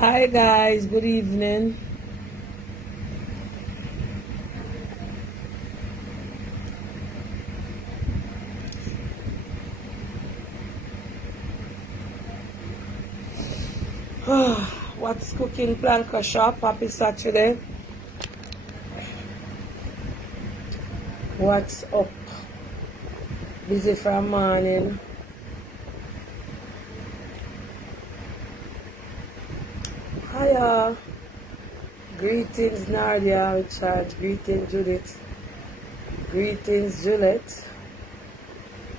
Hi guys, good evening. What's cooking? Planka shop. Happy Saturday. What's up? Busy from morning. Hiya. Greetings Nadia, Richard. Greetings Judith. Greetings Juliet.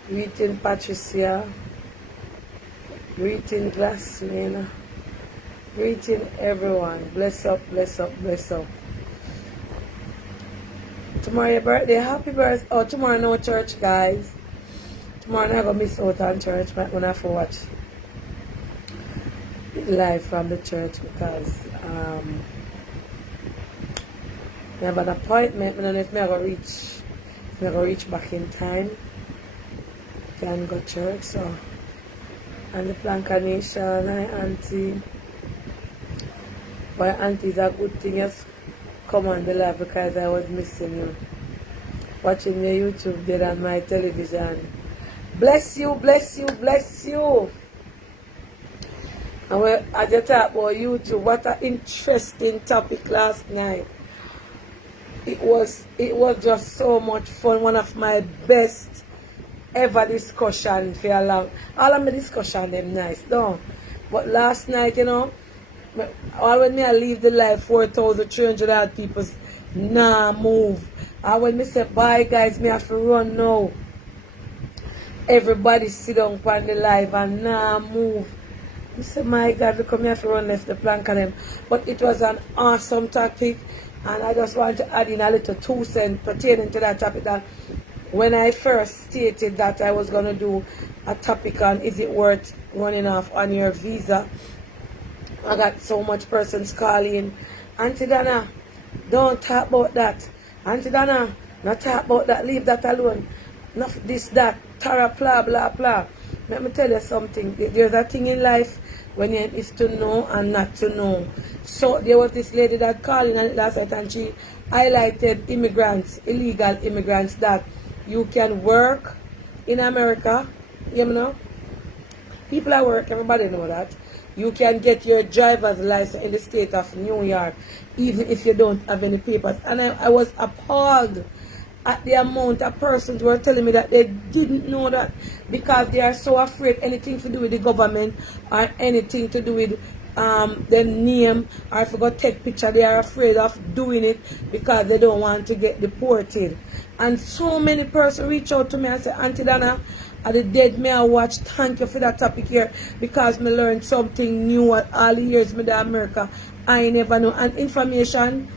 Greetings Patricia. Greetings Glassman. Greeting everyone. Bless up, bless up, bless up. Tomorrow your birthday. Happy birthday. Oh, tomorrow no church, guys. Tomorrow I never miss out on church, but when I have to watch it live from the church because I have an appointment. I don't know if I'm going to reach back in time. Can go to church, so. And the Planka Nation, my auntie. My auntie is a good thing you come on the live because I was missing you. Watching your YouTube there on my television. Bless you, bless you, bless you. And I just talk about YouTube. What an interesting topic last night. It was just so much fun. One of my best ever discussion for a long. All of my discussion them nice, though. But last night, you know, all when I leave the live 4,300 odd people nah move. And when me say bye guys, me have to run now. Everybody sit down on the live and nah move. I said, my God, look me have to run left the plank on them. But it was an awesome topic, and I just want to add in a little 2 cents pertaining to that topic. That when I first stated that I was going to do a topic on is it worth running off on your visa, I got so much persons calling. Auntie Dana, don't talk about that. Auntie Dana, not talk about that. Leave that alone. Not this, that. Tara, blah, blah, blah. Let me tell you something. There's a thing in life when it is to know and not to know. So there was this lady that called in last night and she highlighted immigrants, illegal immigrants, that you can work in America. You know, people at work, everybody know that. You can get your driver's license in the state of New York, even if you don't have any papers. And I was appalled at the amount of persons who were telling me that they didn't know that because they are so afraid anything to do with the government or anything to do with their name, or if you go take picture, they are afraid of doing it because they don't want to get deported. And so many persons reach out to me and say, Auntie Dana, at the dead me I watch, thank you for that topic here because me learned something new at all the years me in America. I never know. And information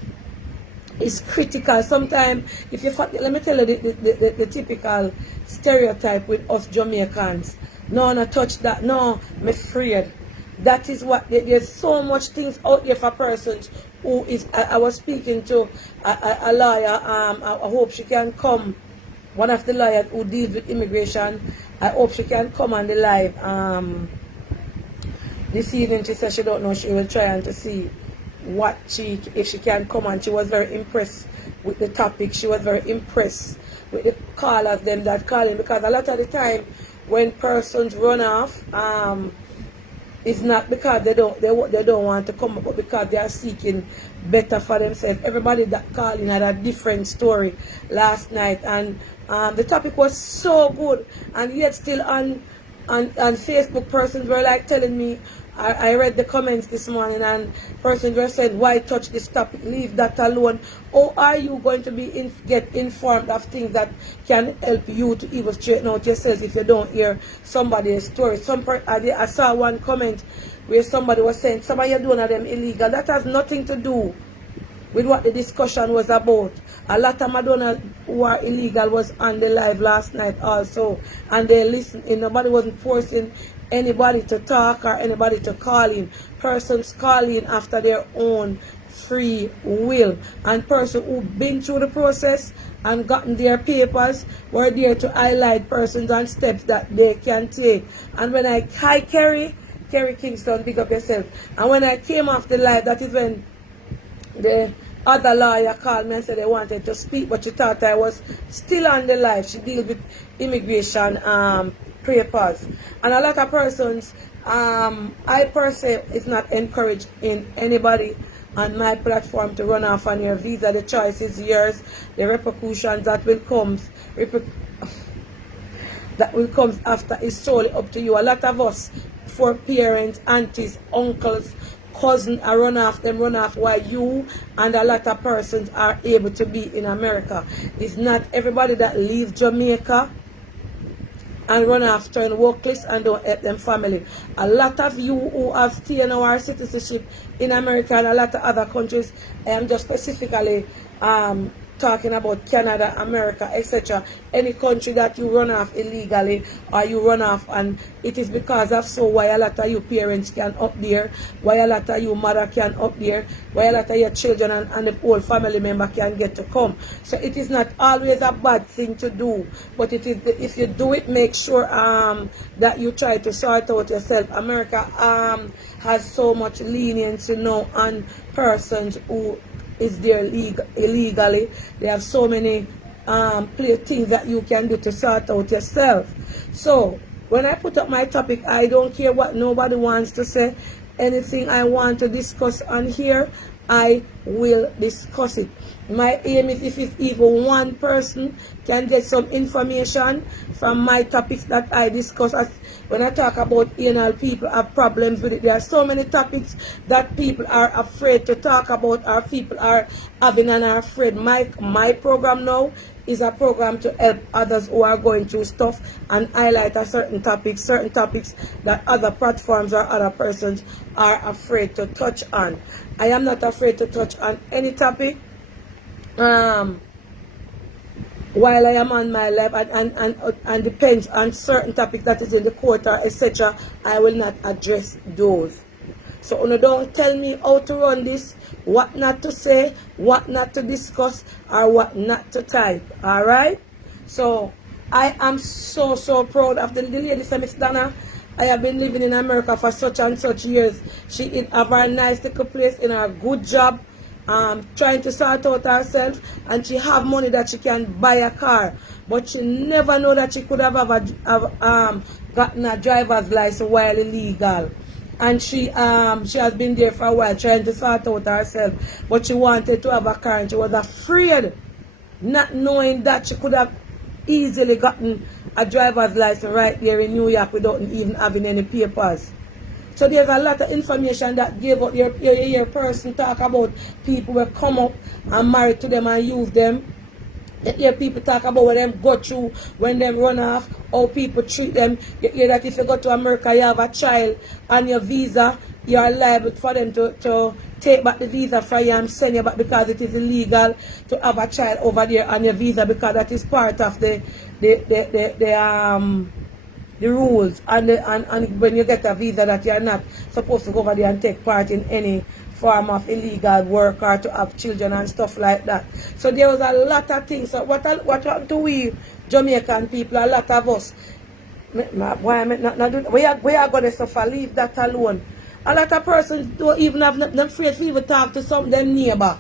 is critical. Sometimes, if you let me tell you the typical stereotype with us Jamaicans. No, not touch that. No, I'm afraid. That is what, there's so much things out there for persons who is, I was speaking to a lawyer, I hope she can come, one of the lawyers who deals with immigration. I hope she can come on the live this evening. She said she don't know, she will try and to see what if she can come, and she was very impressed with the topic. She was very impressed with the callers, them that calling, because a lot of the time when persons run off, it's not because they don't want to come up, but because they are seeking better for themselves. Everybody that calling had a different story last night, and the topic was so good, and yet still on Facebook, persons were like telling me, I read the comments this morning, and persons were saying, why touch this topic, leave that alone. Or are you going to be get informed of things that can help you to even straighten out yourself if you don't hear somebody's story? I saw one comment where somebody was saying, some of you doing them illegal. That has nothing to do with what the discussion was about. A lot of Madonna who are illegal was on the live last night also, and they listened. Nobody wasn't forcing anybody to talk or anybody to call in. Persons calling after their own free will, and persons who've been through the process and gotten their papers were there to highlight persons and steps that they can take. And when hi Kerry Kerry Kingston, big up yourself. And when I came off the live, that is when the other lawyer called me and said they wanted to speak, but she thought I was still on the live. She deals with immigration papers. And a lot of persons, I per se is not encouraged in anybody on my platform to run off on your visa. The choice is yours. The repercussions that will come after is solely up to you. A lot of us, for parents, aunties, uncles, cousins are run off while you and a lot of persons are able to be in America. It's not everybody that leaves Jamaica and run off turn workless and don't help them family. A lot of you who have stayed in our citizenship in America and a lot of other countries, I am just specifically talking about Canada, America, etc. Any country that you run off illegally or you run off, and it is because of so why a lot of you parents can up there, why a lot of you mother can up there, why a lot of your children and the whole family member can get to come. So it is not always a bad thing to do, but it is if you do it, make sure that you try to sort out yourself. America has so much leniency now on persons who is there illegally. They have so many things that you can do to sort out yourself. So when I put up my topic, I don't care what nobody wants to say. Anything I want to discuss on here, I will discuss it. My aim is if it's even one person can get some information from my topics that I discuss. When I talk about anal, people have problems with it. There are so many topics that people are afraid to talk about, or people are having and are afraid. My program now is a program to help others who are going through stuff and highlight a certain topics that other platforms or other persons are afraid to touch on. I am not afraid to touch on any topic while I am on my live, and depends on certain topic that is in the court or etc. I will not address those. So don't tell me how to run this, what not to say, what not to discuss, or what not to type. Alright? So I am so proud of the lady, Miss Donna. I have been living in America for such and such years. She is a very nice little place in a good job, trying to sort out herself, and she have money that she can buy a car, but she never know that she could have gotten a driver's license while illegal. And she has been there for a while trying to sort out herself, but she wanted to have a car and she was afraid, not knowing that she could have easily gotten a driver's license right there in New York without even having any papers. So there's a lot of information that gave up your person talk about people will come up and marry to them and use them. You hear people talk about what them go through when them run off, how people treat them. You hear that if you go to America, you have a child on your visa, you are liable for them to take back the visa from you and send you back because it is illegal to have a child over there on your visa, because that is part of the rules, and when you get a visa that you are not supposed to go over there and take part in any form of illegal work or to have children and stuff like that. So there was a lot of things. So what do we Jamaican people, a lot of us, we are going to suffer, leave that alone. A lot of persons don't even have them afraid to even talk to some them neighbor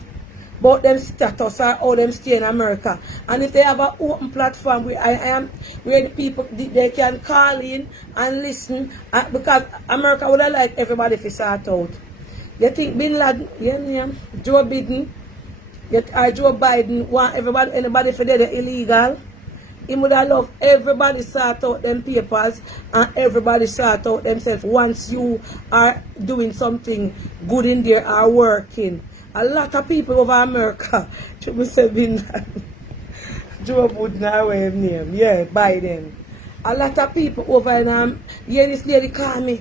about them status or how them stay in America. And if they have an open platform where the people they can call in and listen, because America would have liked everybody to sort out. You think Bin Laden, Joe Biden, Joe Biden want anybody for the illegal? He would have loved everybody sort out them papers and everybody sort out themselves once you are doing something good in there or working. A lot of people over America, Joe say Bin Laden, Joe Biden name, yeah, Biden. A lot of people over in this lady call me.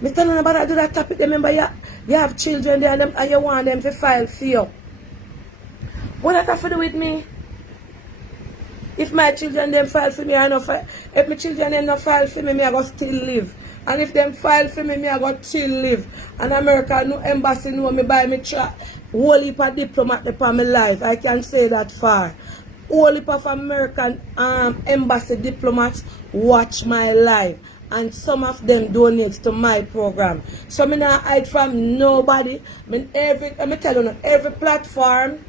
Mr. Nobody do that topic. Remember, you have children there and you want them to file for you. What that have to do with me? If my children them file for me, if my children them not file for me, I go still live. And if them file for me, I go still live. And America, no embassy, no me buy me whole heap of diplomat upon my life. I can say that far. Whole heap of American embassy diplomats watch my life. and some of them donate to my program. So I not hide from nobody. Let me tell you, not every platform,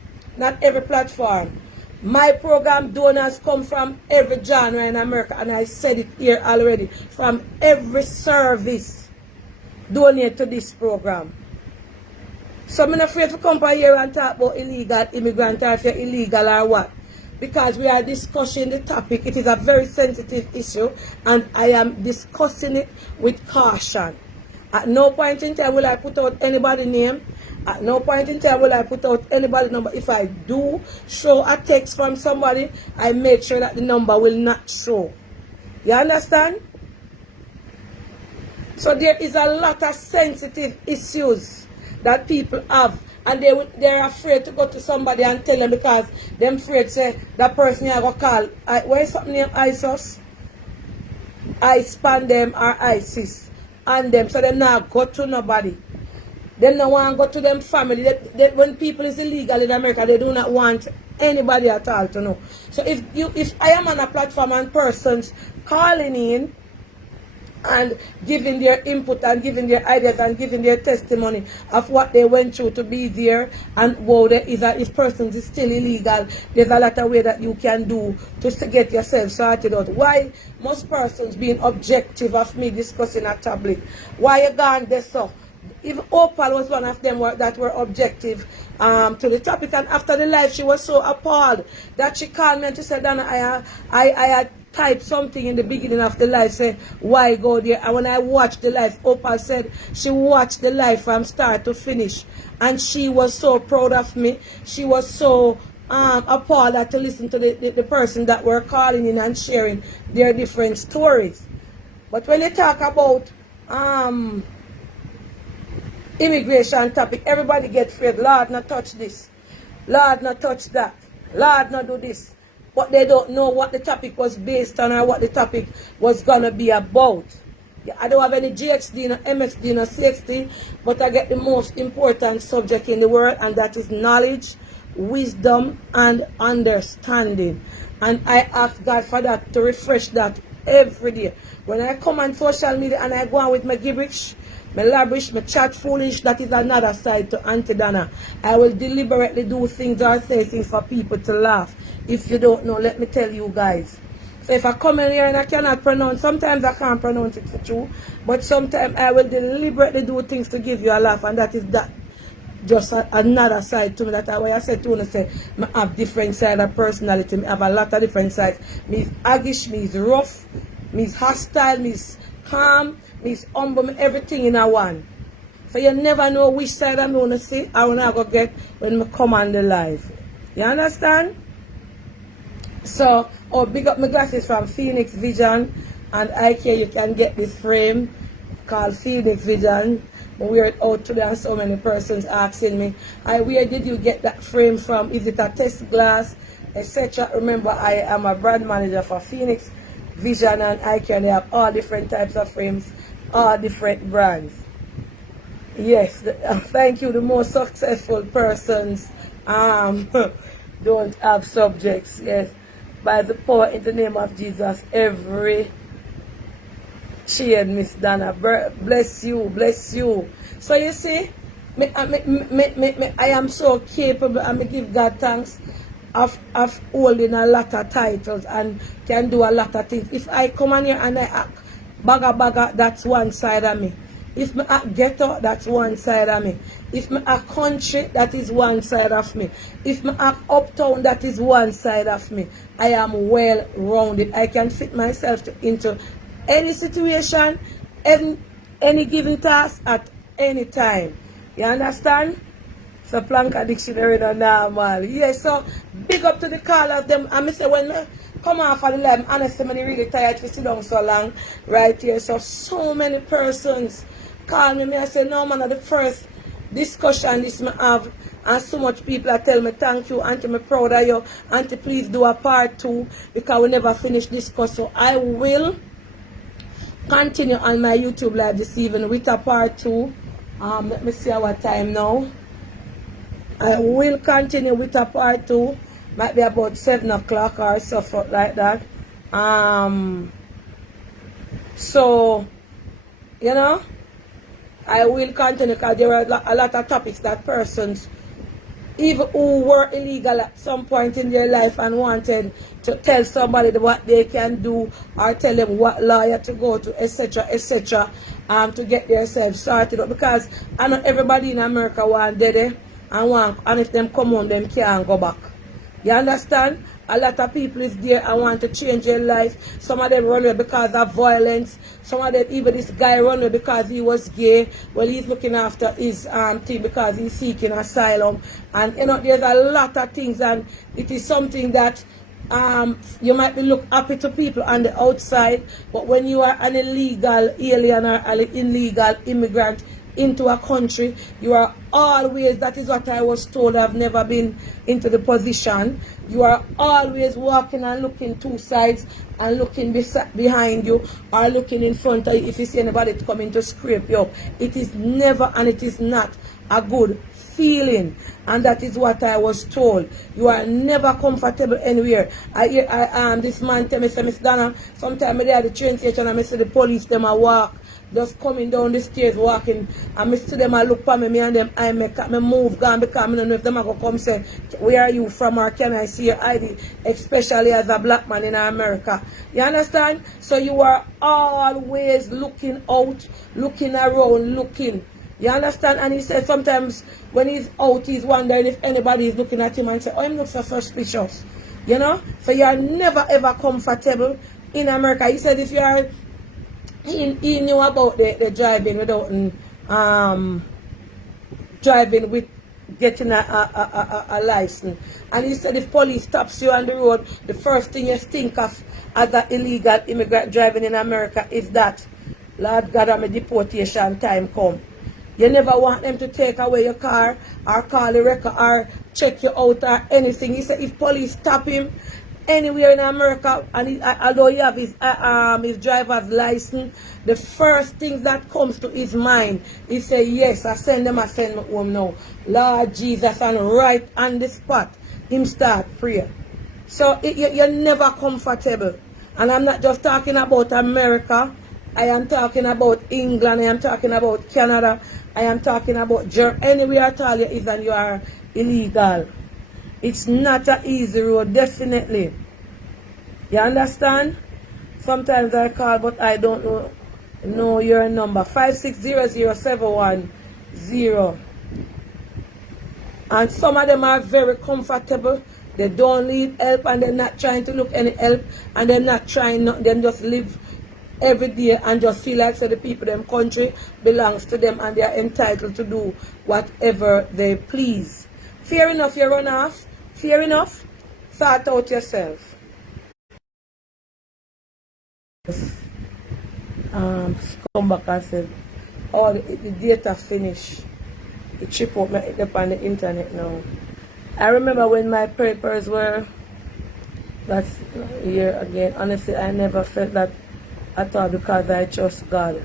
my program donors come from every genre in America, and I said it here already. From every service donate to this program. So I'm not afraid to come here and talk about illegal immigrant or if you're illegal or what. Because we are discussing the topic. It is a very sensitive issue, and I am discussing it with caution. At no point in time will I put out anybody's name. At no point in time will I put out anybody's number. If I do show a text from somebody, I make sure that the number will not show. You understand? So there is a lot of sensitive issues that people have, and they're afraid to go to somebody and tell them because they're afraid to say that person you go call. Where is something named ISIS? I span them or ISIS and them, so they not go to nobody. They don't want to go to them family. When people is illegal in America, they do not want anybody at all to know. So if I am on a platform and persons calling in and giving their input and giving their ideas and giving their testimony of what they went through to be there, and there is if persons is still illegal, there's a lot of way that you can do to get yourself sorted out. Why most persons being objective of me discussing a tablet? Why you gone there so? Even Opal was one of them that were objective to the topic, and after the live she was so appalled that she called me and she said, Donna, I had typed something in the beginning of the live, say why go there, and when I watched the live, Opal said she watched the live from start to finish, and she was so proud of me. She was so appalled that to listen to the person that were calling in and sharing their different stories. But when you talk about immigration topic, everybody get afraid. Lord, not touch this. Lord, not touch that. Lord, not do this. But they don't know what the topic was based on or what the topic was going to be about. Yeah, I don't have any GXD, no MXD, no CXD, but I get the most important subject in the world, and that is knowledge, wisdom, and understanding. And I ask God for that, to refresh that every day. When I come on social media and I go on with my gibberish, my lavish, my chat foolish, that is another side to Auntie Donna. I will deliberately do things or say things for people to laugh. If you don't know, let me tell you guys. So if I come in here and I cannot pronounce, sometimes I can't pronounce it for true, but sometimes I will deliberately do things to give you a laugh, and that is that. Just another side to me. That why I said to you, say, I have different side of personality. I have a lot of different sides. Me is aggish, me is rough, me is hostile, me is calm, me is humble, me everything in a one. So you never know which side I'm going to see or when I go get when I come on the live. You understand? So, big up my glasses from Phoenix Vision, and I care you can get this frame called Phoenix Vision. I wear it out today and so many persons asking me, where did you get that frame from? Is it a test glass, etc.? Remember, I am a brand manager for Phoenix Vision and I can have all different types of frames, all different brands. Yes, thank you. The most successful persons don't have subjects. Yes, by the power in the name of Jesus, every chain, Miss Donna, bless you, bless you. So you see, I am so capable, and I give God thanks of holding a lot of titles and can do a lot of things. If I come on here and I act bagga, that's one side of me. If I act ghetto, that's one side of me. If I act country, that is one side of me. If I act uptown, that is one side of me. I am well rounded. I can fit myself into any situation, any given task at any time. You understand? So Planka Dictionary no normal. Yes, so big up to the callers them. And I say when I come off of the live, honestly, I'm really tired to sit down so long right here. So many persons call me. I say, no man, the first discussion this I have, and so much people are tell me thank you, Auntie, I'm proud of you. Auntie, please do a part 2 because we never finish discuss. So I will continue on my YouTube live this evening with a part 2. Let me see our time now. I will continue with a part 2. Might be about 7 o'clock or stuff like that. So, you know, I will continue because there are a lot of topics that persons, even who were illegal at some point in their life and wanted to tell somebody what they can do or tell them what lawyer to go to, etc., etc., to get themselves sorted out. Because I know everybody in America want dead and if them come home, them can't go back. You understand? A lot of people is there and want to change their life. Some of them run away because of violence. Some of them, even this guy run away because he was gay. Well, he's looking after his thing because he's seeking asylum. And you know, there's a lot of things, and it is something that you might be look happy to people on the outside, but when you are an illegal alien or an illegal immigrant into a country, you are always, that is what I was told, I've never been into the position, you are always walking and looking two sides and looking behind you or looking in front of you if you see anybody coming to scrape you up. It is never and it is not a good feeling, and that is what I was told. You are never comfortable anywhere. This man tell me, say, Miss Donna, sometimes I at the train station and I see the police them a walk, just coming down the stairs walking, and I see them a look for me and them I make me move gone because I don't know if them are going to come say, where are you from or can I see your ID, especially as a black man in America. You understand? So you are always looking out, looking around, looking. You understand? And he said sometimes when he's out, he's wondering if anybody is looking at him and say, oh, him looks so suspicious. You know? So you are never ever comfortable in America. He said if you are, he knew about the driving without driving with getting a license. And he said if police stops you on the road, the first thing you think of as an illegal immigrant driving in America is that, Lord God, I'm a deportation time come. You never want them to take away your car or call the record or check you out or anything. He said if police stop him anywhere in America, and although he have his driver's license, the first thing that comes to his mind, he say, yes, I send them home now. Lord Jesus, and right on the spot, him start prayer. So you're never comfortable. And I'm not just talking about America. I am talking about England. I am talking about Canada. I am talking about Germany. Anywhere at all you is and you are illegal. It's not an easy road, definitely. You understand? Sometimes I call, but I don't know your number. 5600710. And some of them are very comfortable. They don't need help and they're not trying to look any help. And they're not trying nothing. They just live every day and just feel like so the people in them country belongs to them and they are entitled to do whatever they please. Fair enough, you run off. Fair enough. Sort out yourself. Come back and said, oh, the data finished. The chip up on the internet now. I remember when my papers were, that's here again, honestly I never felt that at all because I trust God.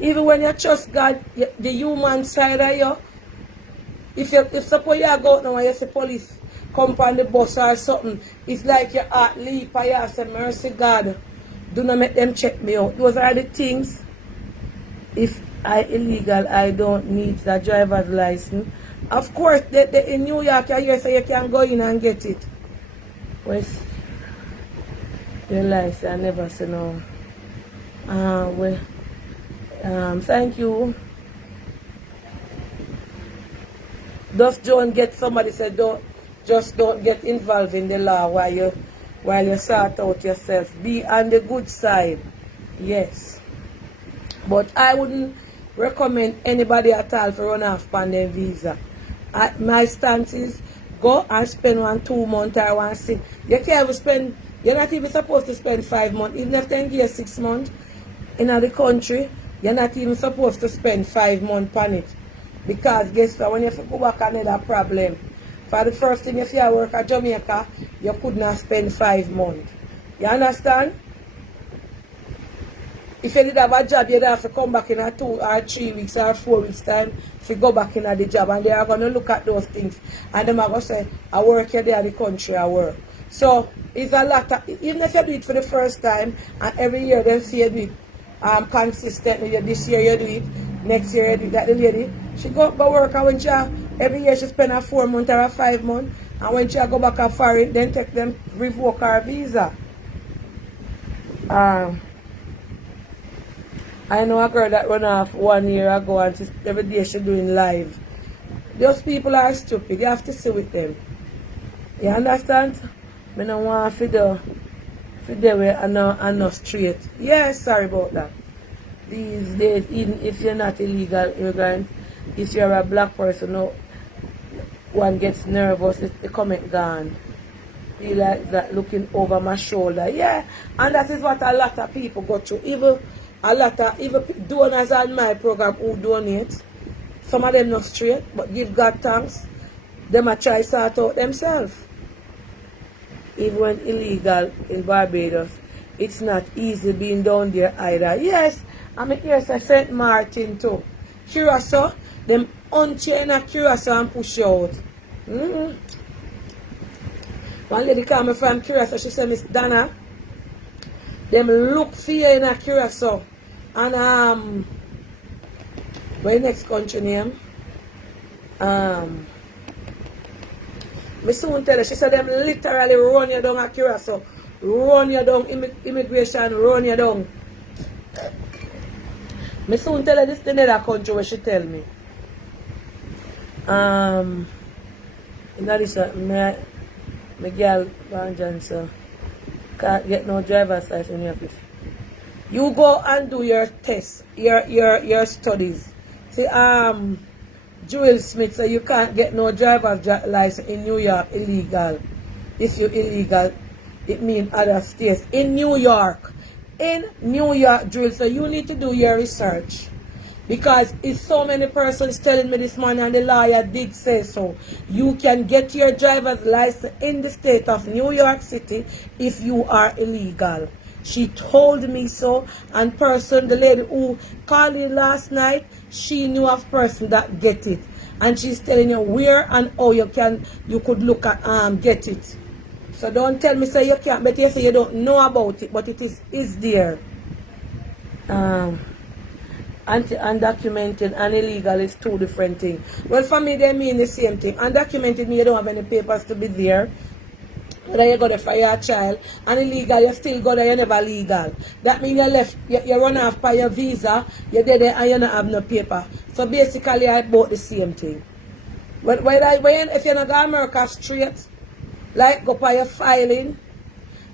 Even when you trust God, the human side of you, if suppose you go out now and you see police come on the bus or something, it's like your heart leap and you say, mercy God, do not make them check me out. Those are the things. If I illegal, I don't need the driver's license. Of course, in New York, you say you can go in and get it. Where's your license? I never say no. Thank you. Just don't get somebody said don't get involved in the law while you sort out yourself. Be on the good side. Yes. But I wouldn't recommend anybody at all to run off on their visa. My stance is go and spend 1-2 months or 1 6. You can't even spend, you're not even supposed to spend 5 months. Even if they give 6 months in the country, you're not even supposed to spend 5 months on it. Because guess what, when you go back another problem. For the first thing, if you work at Jamaica, you could not spend 5 months. You understand? If you did have a job, you'd have to come back in 2 or 3 weeks or 4 weeks time to go back in the job. And they are going to look at those things. And they are going to say, I work here, there in the country, I work. So, it's a lot of, even if you do it for the first time, and every year they see you do it consistently. This year you do it, next year you do it. That the lady, she go work, and when she every year she spend a 4 month or a 5 month, and when she go back a foreign, then take them revoke her visa. I know a girl that run off 1 year ago, and every day she doing live. Those people are stupid. You have to see with them. You understand? I don't want to do way and not straight. Yes, sorry about that. These days, even if you're not illegal immigrant, if you're a black person, no one gets nervous, the comment gone. Feel like that looking over my shoulder. Yeah, and that is what a lot of people go through. Even donors on my program who donate, some of them not straight, but give God thanks. Them a try sort out themselves. Even when illegal in Barbados, it's not easy being down there either. Yes, I'm here to St. Martin too. Curacao, them unchain a Curacao and push you out. One lady called me from Curacao, she said, Miss Donna, them look for you in a Curacao. And where next country name? Me soon tell her, she said them literally run you down at Curacao. Run you down, immigration, run you down. Me soon tell her this the other country where she tell me. That is my girl Johnson can't get no driver's license in the office. You go and do your test, your studies. See, Joel Smith said you can't get no driver's license in New York illegal. If you're illegal, it means other states. In New York, Joel, so you need to do your research. Because it's so many persons telling me this morning, and the lawyer did say so. You can get your driver's license in the state of New York City if you are illegal. She told me so, and the lady who called me last night, she knew of person that get it. And she's telling you where and how you could look at get it. So don't tell me say you can't, but you say you don't know about it, but it is there. Undocumented and illegal is two different things. Well, for me, they mean the same thing. Undocumented means you don't have any papers to be there. Whether you go there for your child, and illegal, you still go there, you're never legal. That means you left, you run off by your visa, you're there and you don't have no paper. So basically, I bought the same thing. If you're not going to America straight, like go by your filing,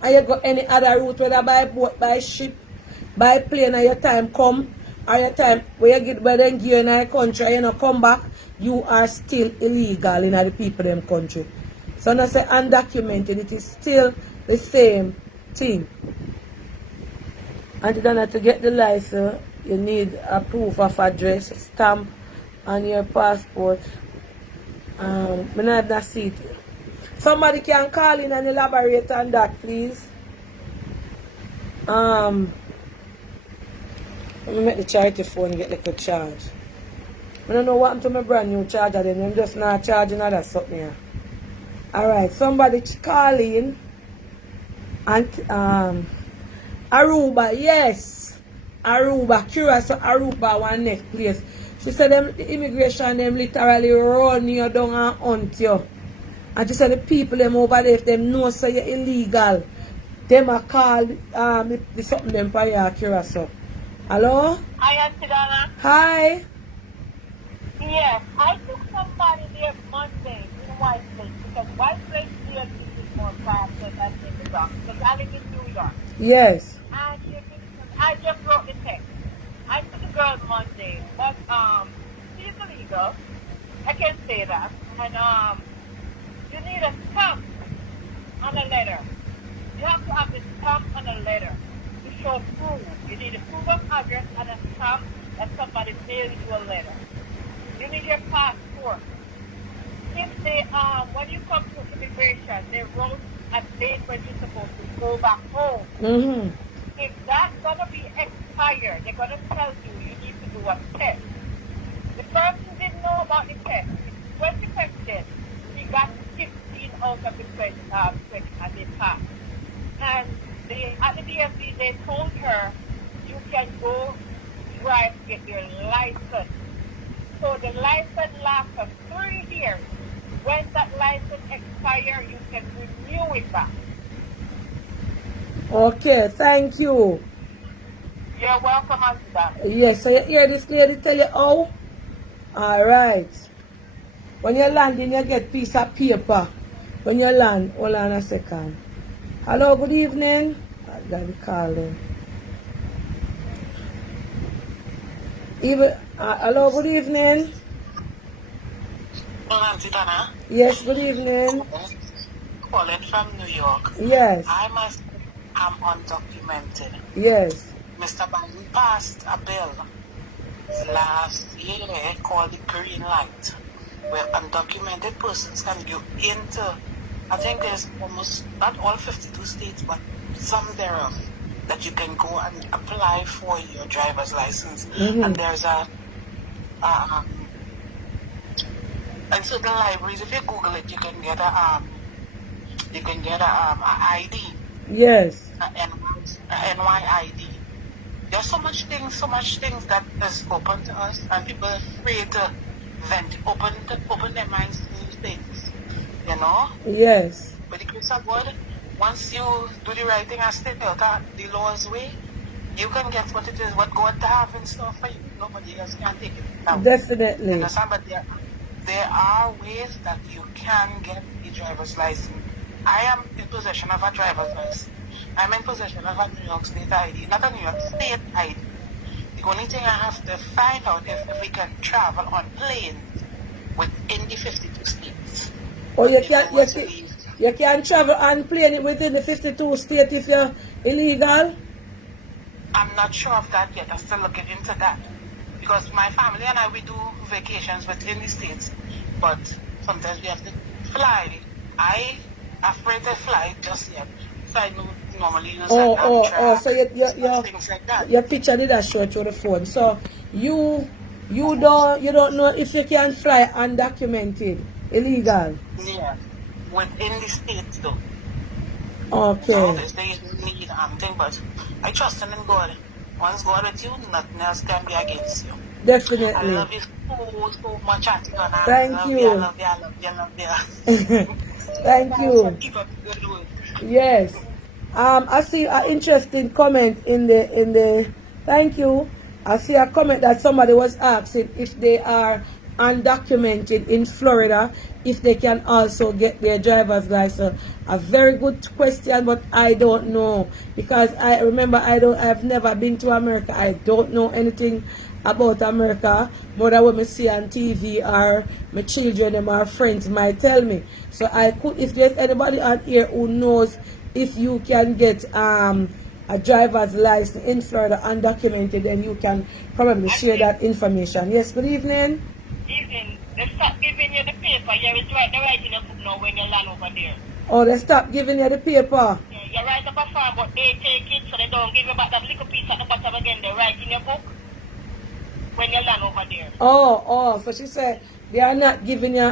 and you go any other route, whether by boat, by ship, by plane, and your time come, or your time where you get by then gear in a country and you don't come back, you are still illegal in the people in them country. So now say undocumented, it is still the same thing. And then to get the license, you need a proof of address, stamp on your passport. I not see it. Somebody can call in and elaborate on that, please. Let me make the charger phone and get the good charge. I don't know what happened to my brand new charger then. I'm just not charging other something here. Alright, somebody call in. And Aruba, yes. Aruba, Curacao, Aruba, one next place. She said them the immigration them literally run you down and hunt you. And she said the people them over there, if they know so you're illegal, them are called the something them for your Curacao. Hello? Hi, Auntie Donna. Hi. Yes, I took somebody there Monday in White Place because White Place here is more faster than in the Bronx because I live in New York. Yes. And I just wrote the text. I took the girl Monday, but she's illegal. I can say that. And you need a stamp on a letter. You have to have a stamp on a letter to show proof. You need a proof of address and a stamp that somebody mailed you a letter. You need your passport. If they when you come to immigration, they wrote a date when you're supposed to go back home. Mm-hmm. If that's gonna be expired, they're gonna tell you need to do a test. The person didn't know about the test. When the test did, he got 15 out of the 20 and they passed. And at the DMV, they told her, you can go drive to get your license. So the license lasts for 3 years. When that license expires, you can renew it back. Okay, thank you. You're welcome, Auntie Dana. Yes, so you hear this lady tell you how? Alright. When you land in, you get piece of paper. When you land, hold on a second. Hello, good evening. I got the call then. Hello, good evening. Well, Auntie Dana, Yes, good evening. calling from New York. Yes, I myself am undocumented. yes. Mr. Biden passed a bill last year called the Green Light, where undocumented persons can go into, I think there's almost, not all 52 states, but some thereof, that you can go and apply for your driver's license. And there's and so the libraries, if you Google it, you can get a ID, Yes. a NYID. There's so much things that is open to us, and people are afraid to open their minds to new things, you know. Yes. But the grace of God, once you do the right thing and stay out of the law's way, you can get what it is, what God have in store for you. Nobody else can take it down. Definitely. Understand? But there are ways that you can get a driver's license. I am in possession of a driver's license. I'm in possession of a New York State ID, not a New York State ID. The only thing I have to find out is if we can travel on planes within the 52 states. Or you can travel and plane within the 52 states if you're illegal? I'm not sure of that yet. I'm still looking into that. Because my family and we do vacations within the states. But sometimes we have to fly. I afraid to fly just yet. So I normally use So things like that. your picture did that show through the phone. So you don't know if you can fly undocumented, illegal. Yeah. Within the states though. Okay. So there's need thing, but I trust in God. Once God with you, nothing else can be against you. Definitely. I love you so much, Auntie Dana. Thank you. I love you. Thank you. Keep up the good work. Yes. I see an interesting comment in the thank you. I see a comment that somebody was asking if they are undocumented in Florida, if they can also get their driver's license. A very good question, but I don't know, because I remember I've never been to America. I don't know anything about America, more than what I see on TV or my children and my friends might tell me. So if there's anybody out here who knows if you can get a driver's license in Florida undocumented, then you can probably share that information. Yes, good evening. Evening. They stop giving you the paper. They're writing a book now when you land over there. Oh, they stop giving you the paper. Yeah, you write up a form, but they take it, so they don't give you back that little piece at the bottom again. They write in your book when you land over there. Oh, so she said they are not giving you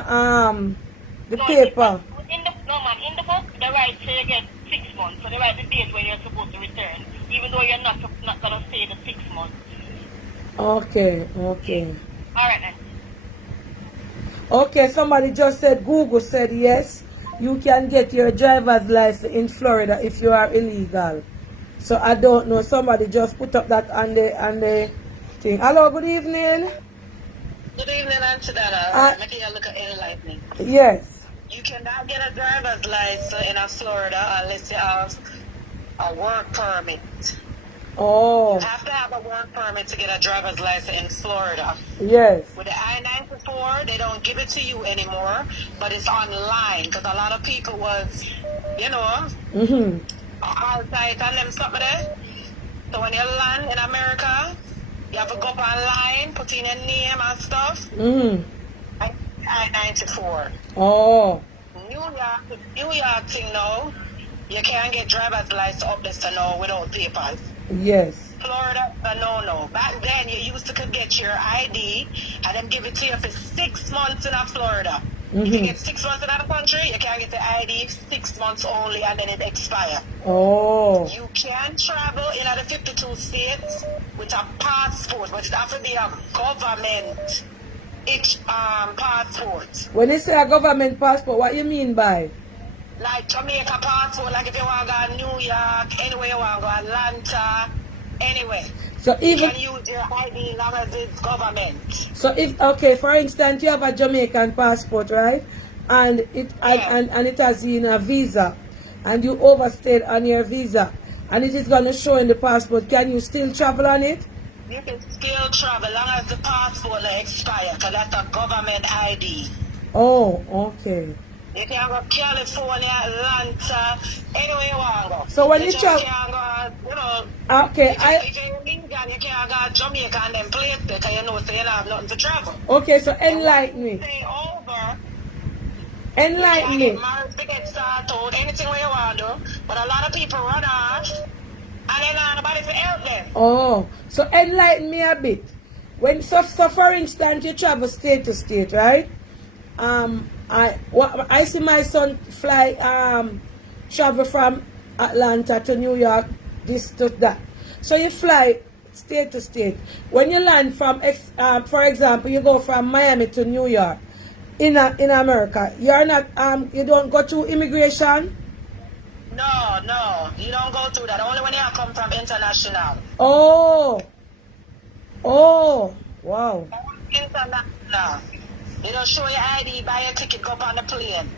the paper. In the book, they write so you get 6 months. So they write the date when you're supposed to return, even though you're not going to stay the 6 months. Okay. All right then. Okay, somebody just said, Google said yes, you can get your driver's license in Florida if you are illegal. So I don't know, somebody just put up that on the thing. Hello, good evening. Good evening, Auntie Dana. Making you look at enlightening. Yes. You cannot get a driver's license in Florida unless you have a work permit. Oh. You have to have a work permit to get a driver's license in Florida. Yes. With the I-94, they don't give it to you anymore, but it's online, because a lot of people was, all tight on them stuff there. So when you land in America, you have to go up online, put in your name and stuff. I-94. Oh. New York thing now, you can't get driver's license up there now without papers. Yes. Florida, no. Back then, you used to could get your ID and then give it to you for 6 months in Florida. If you Mm-hmm. get 6 months in the country, you can get the ID 6 months only and then it expires. Oh. You can travel in other 52 states with a passport, but it has to be a government passport. When you say a government passport, what you mean by? Like Jamaica passport, like if you want to go to New York, anywhere you want to go, Atlanta, anywhere. So You even can use your ID long as it's government. so if okay, for instance, you have a Jamaican passport, right? And it Yeah. and it has been a visa, and you overstayed on your visa, and it is gonna show in the passport. Can you still travel on it? You can still travel long as the passport will expire, because that's a government ID. Oh, okay. You can go California, Atlanta, anywhere you want to go. So when you just travel, can't go, you know, okay, if you're in England, you can't go to Jamaica and then place there, because you know, so you don't have nothing to travel. okay. So And enlighten once you me, stay over, you enlighten can get me. married to get started, anything where you want to do. But a lot of people run off, and then nobody to help them. Oh, so enlighten me a bit. When so for instance, you travel state to state, right? I see my son fly travel from Atlanta to New York, this to that. So you fly state to state. When you land from for example, you go from Miami to New York in America, you're not you don't go through immigration. No, you don't go through that. Only when you come from international. Oh, wow. International. You don't show your ID, buy your ticket, go up on the plane.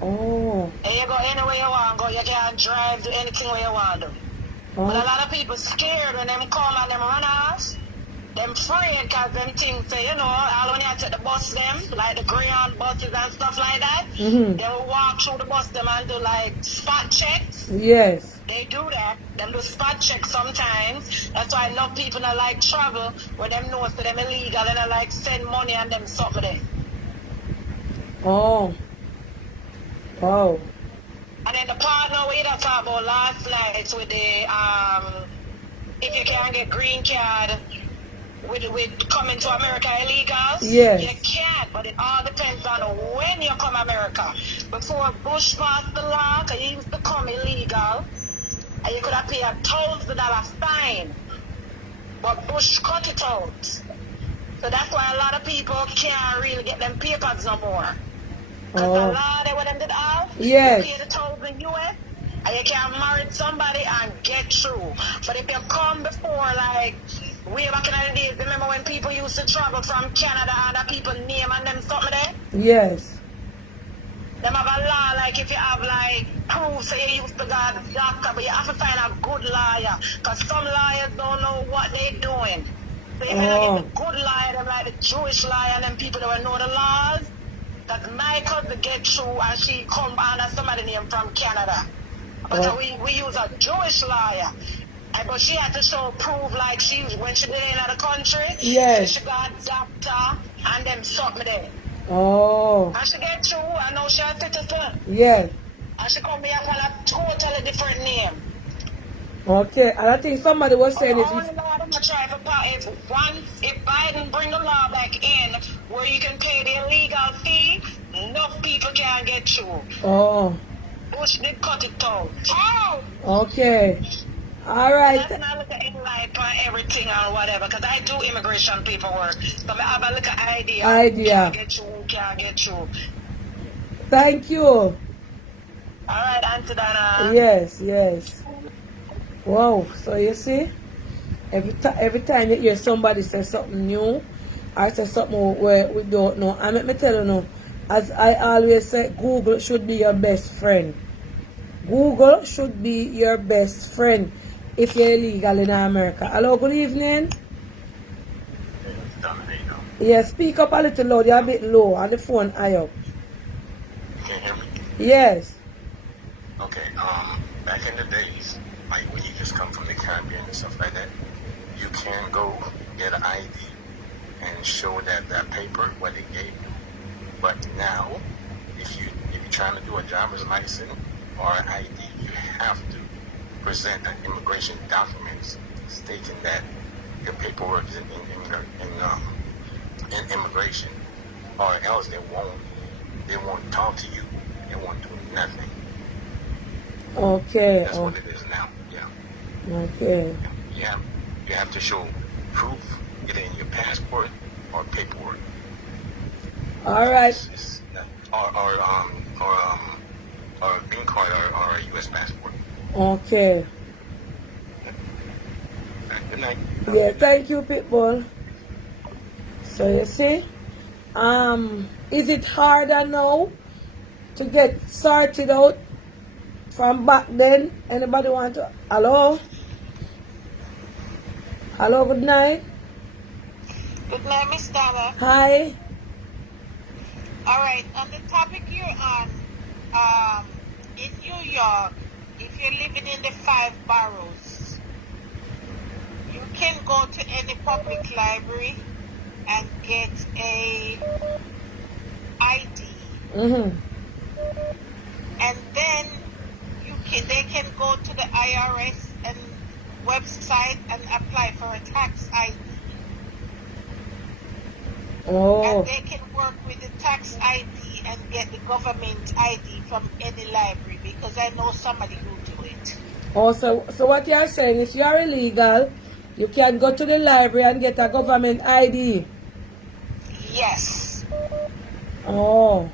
Oh, And you go anywhere you want to go. You can drive to anything where you want to. But a lot of people scared when them come and them run off. Them afraid because them think say, you know, all when you take the bus them, like the Greyhound buses and stuff like that, mm-hmm. they will walk through the bus them and do like spot checks. Yes. They do that. Them do spot checks sometimes. That's why enough people that like travel when them know so them illegal and they like send money and them something there. Oh. Wow. And then the partner we don't talk about last night with the if you can get green card with coming to America illegal. Yes. You can, but it all depends on when you come to America. Before Bush passed the law, because you used to come illegal, and you could have paid $1,000 fine. But Bush cut it out. So that's why a lot of people can't really get them papers no more. Because the law that what them did have, yes. you pay the $1,000 US, and you can marry somebody and get through. But if you come before, like, way back in the days, remember when people used to travel from Canada and the people name and them something there? Yes. Them have a law, like if you have like proof, say you used to go to DACA, but you have to find a good lawyer. Because some lawyers don't know what they're doing. So you gotta get the good lawyer, them like the Jewish lawyer and them people that will know the laws. That my cousin get through and she come under somebody named from Canada. But we use a Jewish lawyer. But she had to show proof like when she did in the country, yes. she got a doctor and them something there. Oh. And she get through, I know she a citizen. Yes. And she come here on a totally different name. Okay, and I think somebody was saying if Biden bring the law back in where you can pay the illegal fee, enough people can get through. Oh. Bush did cut it out. Oh. Okay. All right. Let's not look at like everything or whatever, because I do immigration paperwork. So I have a look at idea. Can't get through, can't get through. Thank you. All right, Auntie Donna. Yes. Wow. So you see, every time you hear somebody say something new, or say something where we don't know, and let me tell you now, as I always say, Google should be your best friend. Google should be your best friend if you're illegal in America. Hello, good evening. Yes, speak up a little loud. You're a bit low on the phone. High up. You can hear me? Yes. Okay. Back in the days, like when you just come from the Caribbean and stuff like that, you can go get an ID and show that paper what they gave you. But now, if you're trying to do a driver's license or an ID, you have to present an immigration documents stating that your paperwork is in immigration, or else they They won't talk to you. They won't do nothing. Okay. That's what it is now. Yeah. Okay. You have to show proof, either in your passport or paperwork. All right. Or a green card or a U.S. passport. Okay. Good night. Yeah, thank you, Pitbull. So you see, is it harder now to get sorted out from back then? Anybody want to? Hello? Hello, good night. Good night, Miss Donna. Hi. All right, on the topic you're on, in New York, if you're living in the 5 boroughs, you can go to any public library and get a ID, Mm-hmm. and then they can go to the IRS and website and apply for a tax ID. Oh. And they can work with the tax ID and get the government ID from any library, because I know somebody who do it. Oh, so what you're saying, if you're illegal, you can go to the library and get a government ID. Yes. Oh.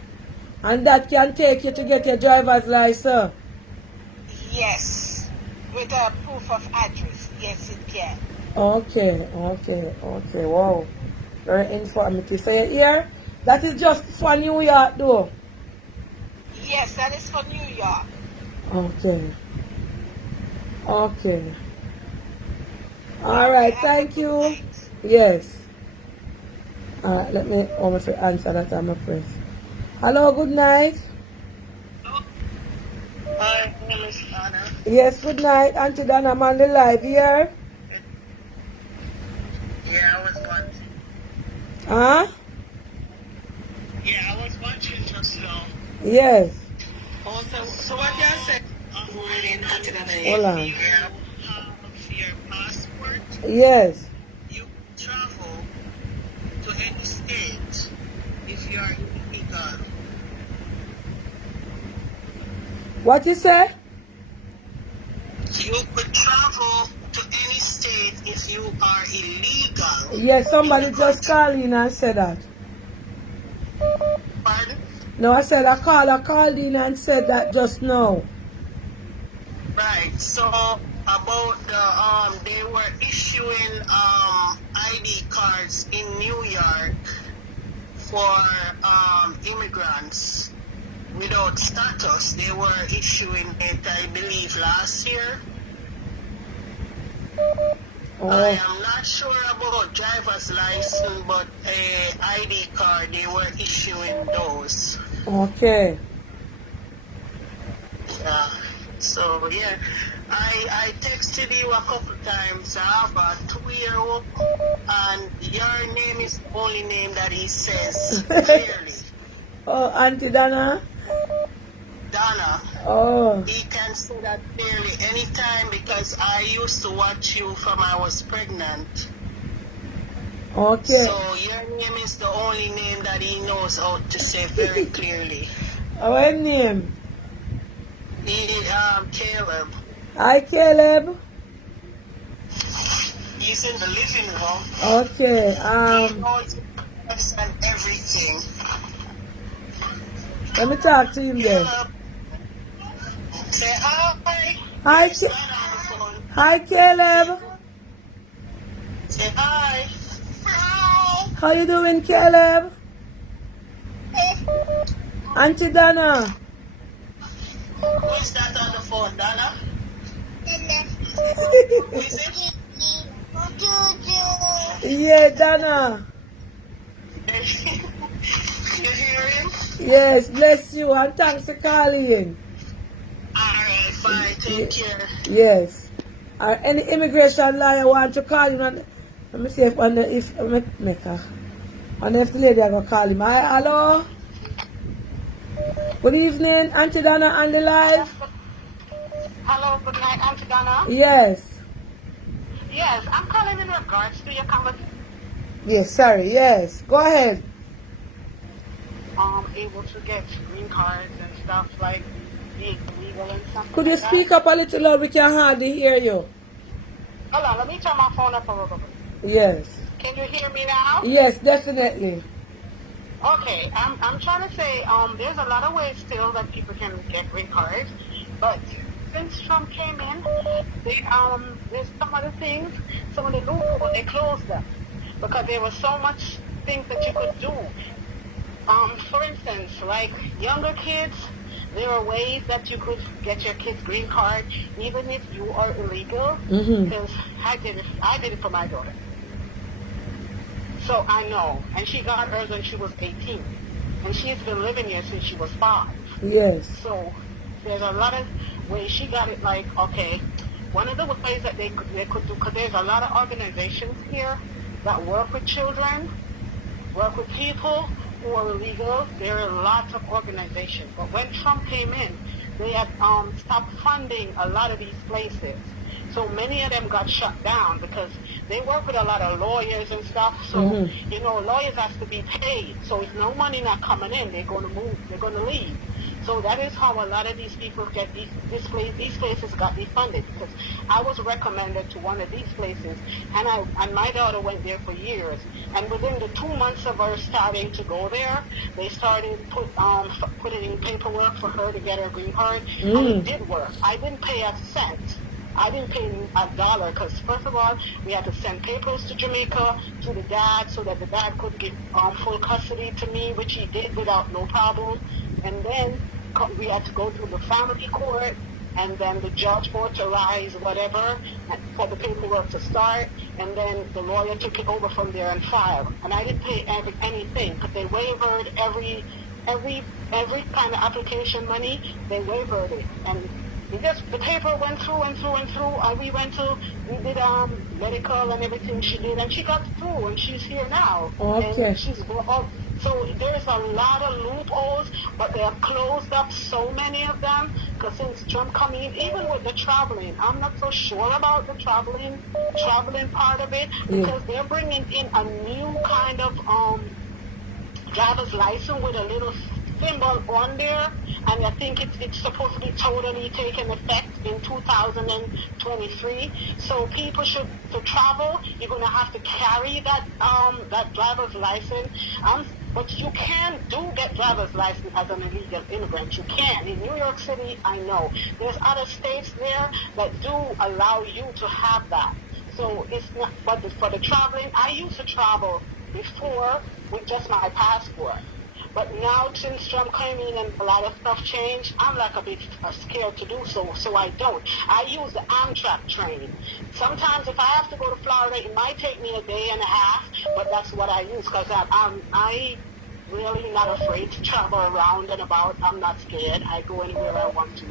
And that can take you to get your driver's license. Yes. With a proof of address. Yes, it can. Okay. Wow. Very informative. So you hear? That is just for New York though. Yes, that is for New York. Okay. All right, thank you. Night. Yes. Let me almost answer that. I'm a press. Hello, good night. Hi, Miss Anna. Yes, good night. Auntie Dan, I'm on the live here. Yeah, I was watching. Huh? Yeah, I was watching just now. Yes. Oh, so what you said? Hold on. You have your passport. Yes. You travel to any state if you are illegal. What you say? You could travel to any state if you are illegal. Yes, somebody just called in and said that. Pardon? No, I said I called in and said that just now. Right. So about the they were issuing ID cards in New York for immigrants without status. They were issuing it, I believe, last year. Oh. I am not sure about driver's license, but ID card, they were issuing those. Okay. Yeah. So yeah, I texted you a couple times. I have a 2-year-old, and your name is the only name that he says clearly. Oh, Auntie Dana? Donna. Oh. He can say that clearly anytime, because I used to watch you from I was pregnant. Okay. So your name is the only name that he knows how to say very clearly. Our name? Caleb. Hi, Caleb. He's in the living room. Okay. He knows and everything. Let me talk to him then. Caleb. Say hi. Hi, There's Donna on the phone. Hi, Caleb. Say hi. How you doing, Caleb? Auntie Dana. Who is that on the phone, Donna? Who is it? Yeah, Dana. You hear him? Yes, bless you and thanks for calling. Alright, fine. Take care. Yes. Any immigration lawyer want to call him? And, let me see if if the lady I go call him. Hi, hello. Good evening, Auntie Dana on the live. Hello, good night, Auntie Donna. Yes. Yes, I'm calling in regards to your conversation. Yes, sorry, yes. Go ahead. able to get green cards and stuff like legal and stuff Could you like speak that. up a little loud? We can hardly hear you. Hold on, let me turn my phone up a little bit. Yes. Can you hear me now? Yes, definitely. Okay, I'm trying to say there's a lot of ways still that people can get green cards, but since Trump came in, there's some of the things, some of the loopholes, they closed them because there was so much things that you could do. For instance, like younger kids, there are ways that you could get your kids green card even if you are illegal. Because I did it for my daughter. So I know. And she got hers when she was 18. And she's been living here since she was 5. Yes. So there's a lot of ways she got it like, okay, one of the ways that they could do, because there's a lot of organizations here that work with children, work with people who are illegal. There are lots of organizations. But when Trump came in, they had stopped funding a lot of these places. So many of them got shut down because they work with a lot of lawyers and stuff. So, you know, lawyers have to be paid. So if no money not coming in, they're going to move. They're going to leave. So that is how a lot of these people get these places got defunded. Because I was recommended to one of these places, and my daughter went there for years. And within the 2 months of her starting to go there, they started putting in paperwork for her to get her green card, and it did work. I didn't pay a cent. I didn't pay $1 because, first of all, we had to send papers to Jamaica to the dad so that the dad could get full custody to me, which he did without no problem. And then we had to go through the family court, and then the judge authorized whatever for the paperwork to start, and then the lawyer took it over from there and filed. And I didn't pay anything because they waived every kind of application money. They waived it, and the paper went through and through and through. We did medical and everything she did, and she got through, and she's here now. Okay. And she's so there's a lot of loopholes, but they have closed up so many of them. Because since Trump come in, even with the traveling, I'm not so sure about the traveling part of it, because they're bringing in a new kind of driver's license with a little symbol on there, and I think it's supposed to be totally taking effect in 2023. So people to travel, you're going to have to carry that driver's license. But you do get driver's license as an illegal immigrant. You can. In New York City, I know. There's other states there that do allow you to have that. So it's not, but for the traveling, I used to travel before with just my passport. But now, since Trump came in and a lot of stuff changed, I'm like a bit scared to do so I don't. I use the Amtrak train. Sometimes if I have to go to Florida, it might take me a day and a half, but that's what I use because I really not afraid to travel around and about. I'm not scared. I go anywhere I want to.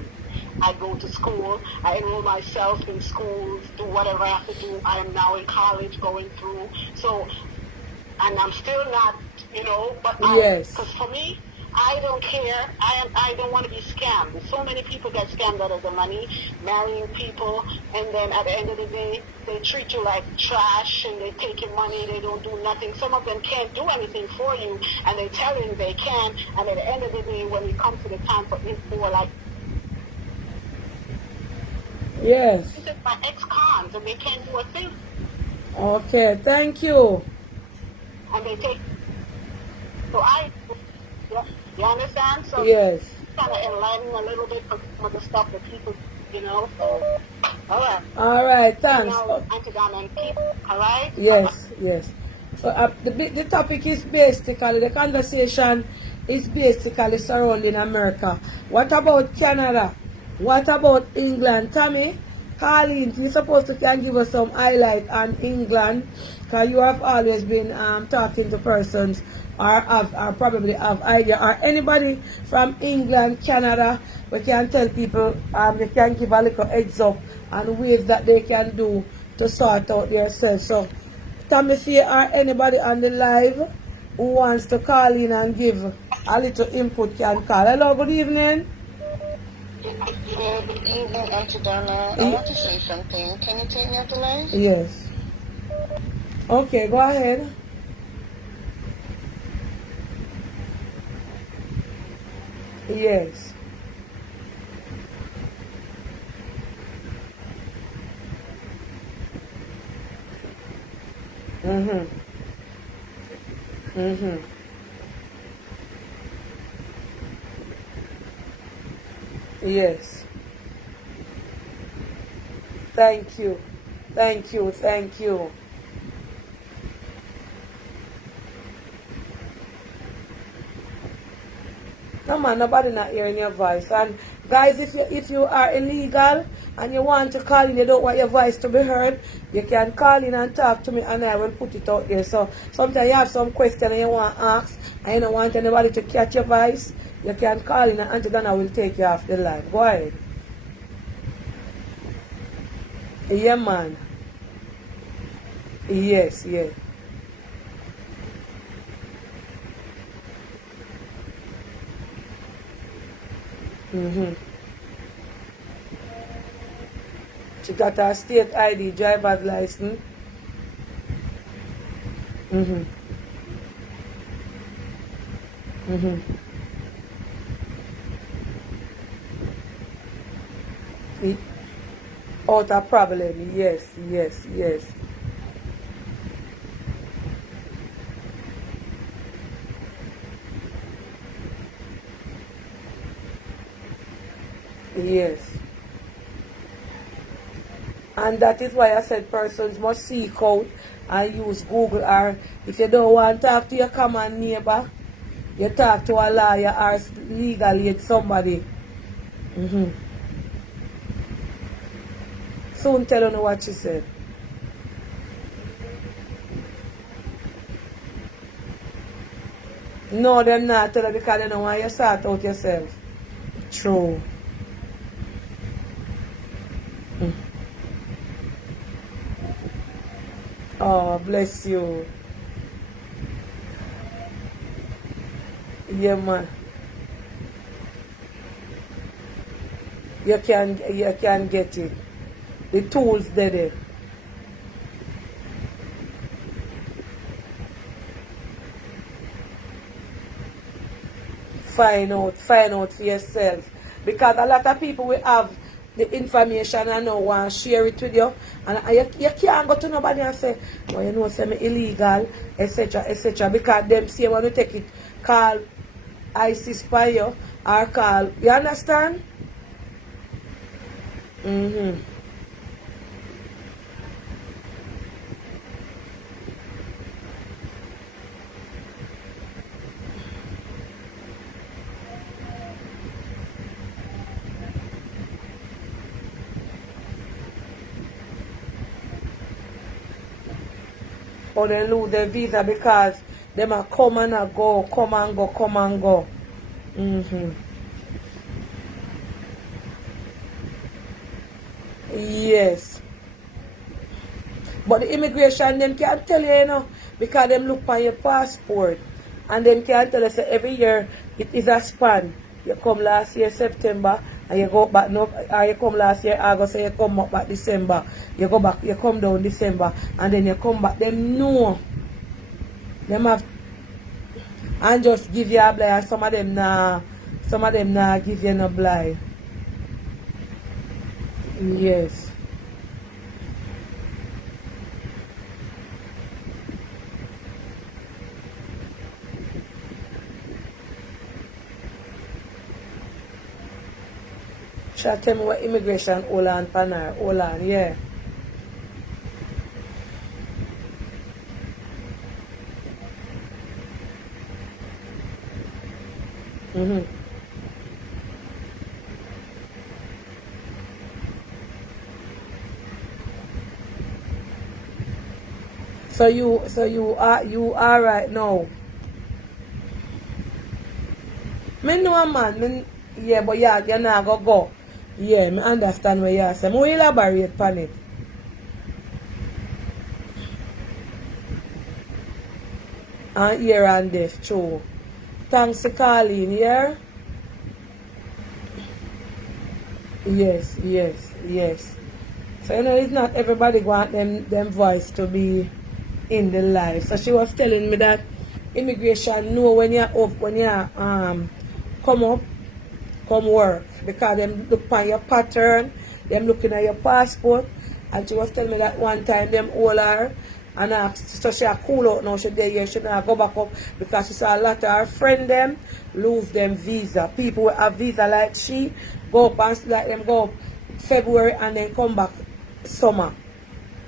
I go to school. I enroll myself in schools, do whatever I have to do. I am now in college going through. So, and I'm still not, but because for me, I don't care. I don't want to be scammed. So many people get scammed out of the money, marrying people, and then at the end of the day, they treat you like trash, and they take your money, they don't do nothing. Some of them can't do anything for you, and they tell you they can, and at the end of the day, when it comes to the time for it, they were like, yes. This is my ex-cons, and they can't do a thing. Okay, thank you. And they take, you understand? So yes. Kind of enlightening a little bit for some of the stuff that people, so, all right. All right, thanks. All right? Yes, yes. So the topic is basically, the conversation is basically surrounding America. What about Canada? What about England? Tommy, Colleen, you're supposed to can give us some highlight on England, because you have always been talking to persons or probably have idea, or anybody from England, Canada, we can tell people, they can give a little heads up and ways that they can do to sort out themselves. So, Tommy, see, or anybody on the live who wants to call in and give a little input can call. Hello, good evening. Good evening, Auntie Donna. I want to say something. Can you take me off the line? Yes. Okay, go ahead. Yes. Mm-hmm. Mm-hmm. Yes. Thank you. Thank you. Thank you. No man, nobody not hearing your voice. And guys, if you are illegal and you want to call in, you don't want your voice to be heard, you can call in and talk to me and I will put it out there. So sometimes you have some question and you want to ask and you don't want anybody to catch your voice, you can call in and Auntie Donna will take you off the line. Go ahead. Yeah man. Yes, yes. Mm-hmm. She got her state ID, driver's license. Mm-hmm. Mm-hmm. Out a problem. Yes, yes, yes. Yes. And that is why I said persons must seek out and use Google, or if you don't want to talk to your common neighbor, you talk to a lawyer or legal aid somebody. Mm-hmm. Soon tell you what she said. No, them not tell her because they don't want you sort out yourself. True. Mm. Oh, bless you. Yeah, man. You can get it. The tools there. Find out for yourself. Because a lot of people will have the information and now want to share it with you. And you can't go to nobody and say, well, you know, say me illegal, etc., etc. Because them say when you take it, call ISIS by you or call, you understand? Mm-hmm. Or they lose their visa because them are come and a go, come and go, come and go. Mm-hmm. Yes. But the immigration, them can't tell you, you know, because them look on your passport. And them can't tell us every year it is a span. You come last year September and you go back no, or you come last year August and you come up back December. You go back, you come down December and then you come back. Them know. Them have and just give you a blind. Some of them nah give you no blind. Yes. Shall tell me what immigration hold on panar. Hold on, yeah. Mm-hmm. So you are right now. Me know a man, yeah, but yeah, you not go. Yeah, me understand what you say. Me will elaborate upon it. And here and there, true. Thanks for calling, yeah? Yes, yes, yes. So you know it's not everybody want them voice to be in the life. So she was telling me that immigration know when you're up, when you come up come work because them look on your pattern, them looking at your passport. And she was telling me that one time them hold her and asked, so she a cool out now, she there here, she not go back up because she saw a lot of her friend them lose them visa. People with a visa like she go up and like them go up February and then come back summer.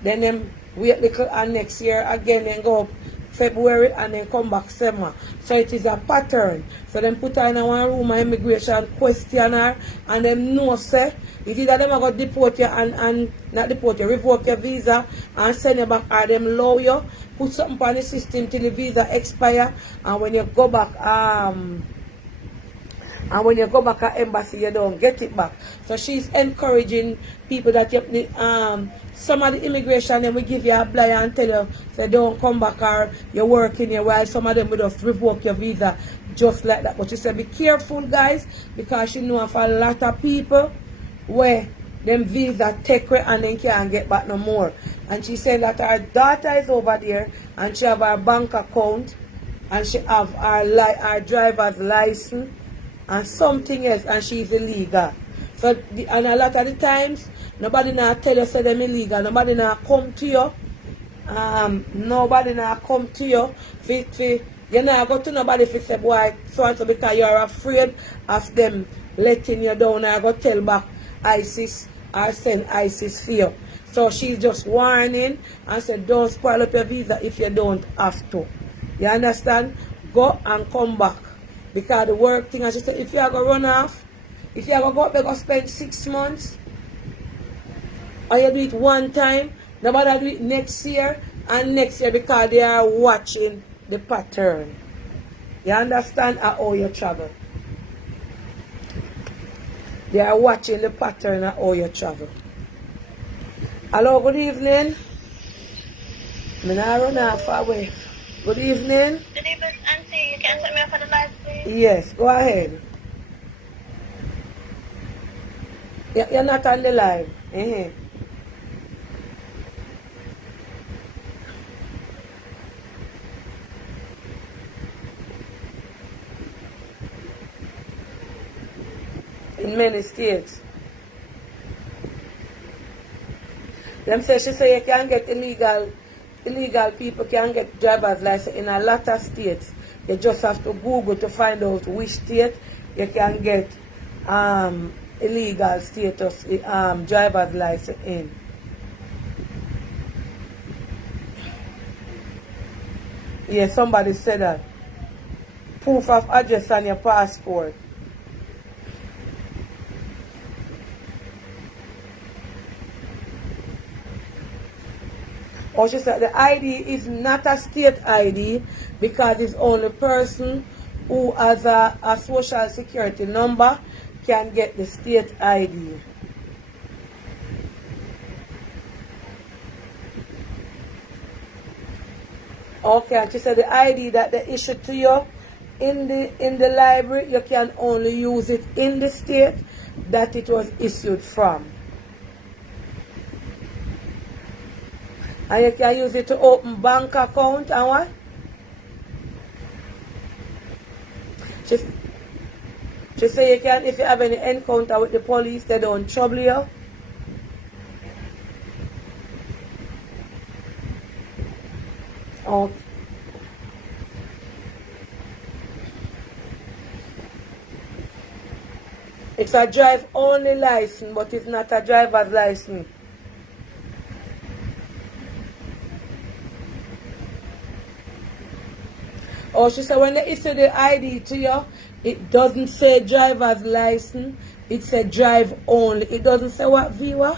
Then them wait little and next year again then go up February and then come back summer. So it is a pattern. So them put her in one room of immigration, question her, and them know say it's either them are going to deport you and not deport you, revoke your visa and send you back, or them allow you, put something on the system till the visa expire, and when you go back at embassy, you don't get it back. So she's encouraging people that you some of the immigration then we give you a blind and tell you say don't come back or you're working here, while some of them will just revoke your visa just like that. But she said be careful guys, because she know of a lot of people where them visa take away and then can't get back no more. And she said that her daughter is over there and she have her bank account and she have her driver's license and something else, and she's illegal. So and a lot of the times nobody now tell you say them illegal, nobody now come to you. Nobody now come to you you now go to nobody if you say boy so and so because you are afraid of them letting you down, or go tell back ISIS or send ISIS for you. So she's just warning and said don't spoil up your visa if you don't have to. You understand? Go and come back. Because the work thing, as she said, if you are going to run off, if you are going to go up, you're going to spend 6 months, or you do it one time, nobody do it next year and next year because they are watching the pattern. You understand how you travel? They are watching the pattern of how you travel. Hello, good evening. I'm not run off away. Good evening. Good evening, Auntie. You can set me up for the live, please? Yes, go ahead. You're not on the live. In many states. Them say she say you can get illegal people can get driver's license in a lot of states. You just have to Google to find out which state you can get illegal status driver's license in. Yeah, somebody said that. Proof of address on your passport. Or she said the ID is not a state ID because it's only person who has a social security number can get the state ID. Okay, and she said the ID that they issued to you in the library, you can only use it in the state that it was issued from. And you can use it to open bank account and what? She say you can, if you have any encounter with the police, they don't trouble you. Okay. It's a drive only license, but it's not a driver's license. Oh, she said when they issue the ID to you, it doesn't say driver's license, it said drive only. It doesn't say what, viewer?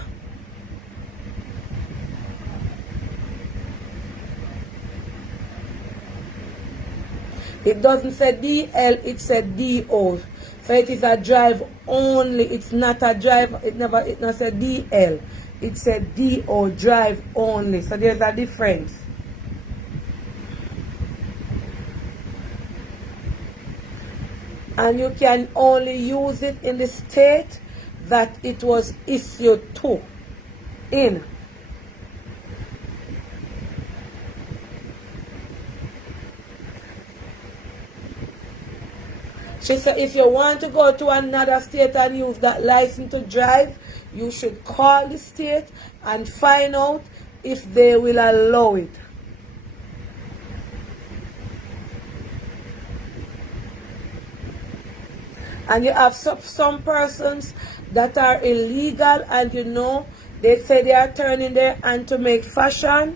It doesn't say DL, it said DO. So it is a drive only. It's not a drive, it not said DL. It said DO, drive only. So there's a difference. And you can only use it in the state that it was issued to in. She said if you want to go to another state and use that license to drive, you should call the state and find out if they will allow it. And you have some persons that are illegal, and you know, they say they are turning their hand to make fashion.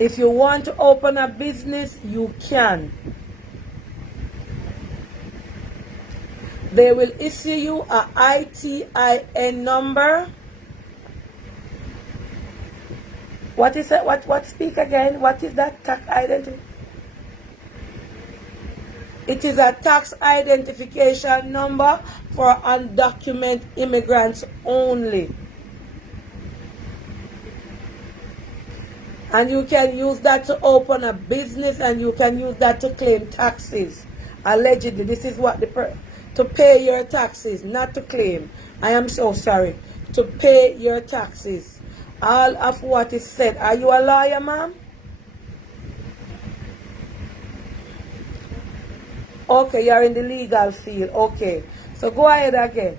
If you want to open a business, you can. They will issue you a ITIN number. What is it? What speak again? What is that tax identity? It is a tax identification number for undocumented immigrants only. And you can use that to open a business, and you can use that to claim taxes. Allegedly, this is what to pay your taxes, not to claim. I am so sorry. To pay your taxes. All of what is said. Are you a lawyer, ma'am? Okay, you're in the legal field. Okay. So go ahead again.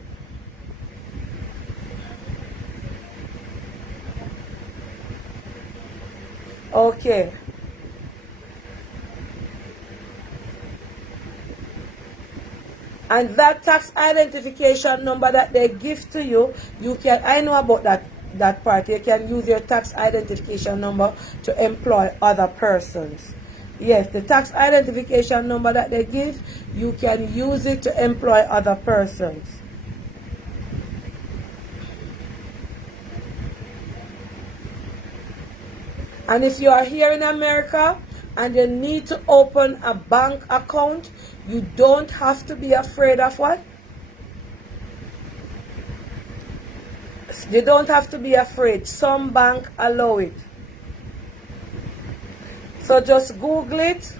Okay. And that tax identification number that they give to you, you can, I know about that part. You can use your tax identification number to employ other persons. Yes, the tax identification number that they give, you can use it to employ other persons. And if you are here in America and you need to open a bank account, you don't have to be afraid of what? You don't have to be afraid. Some bank allow it. So just Google it.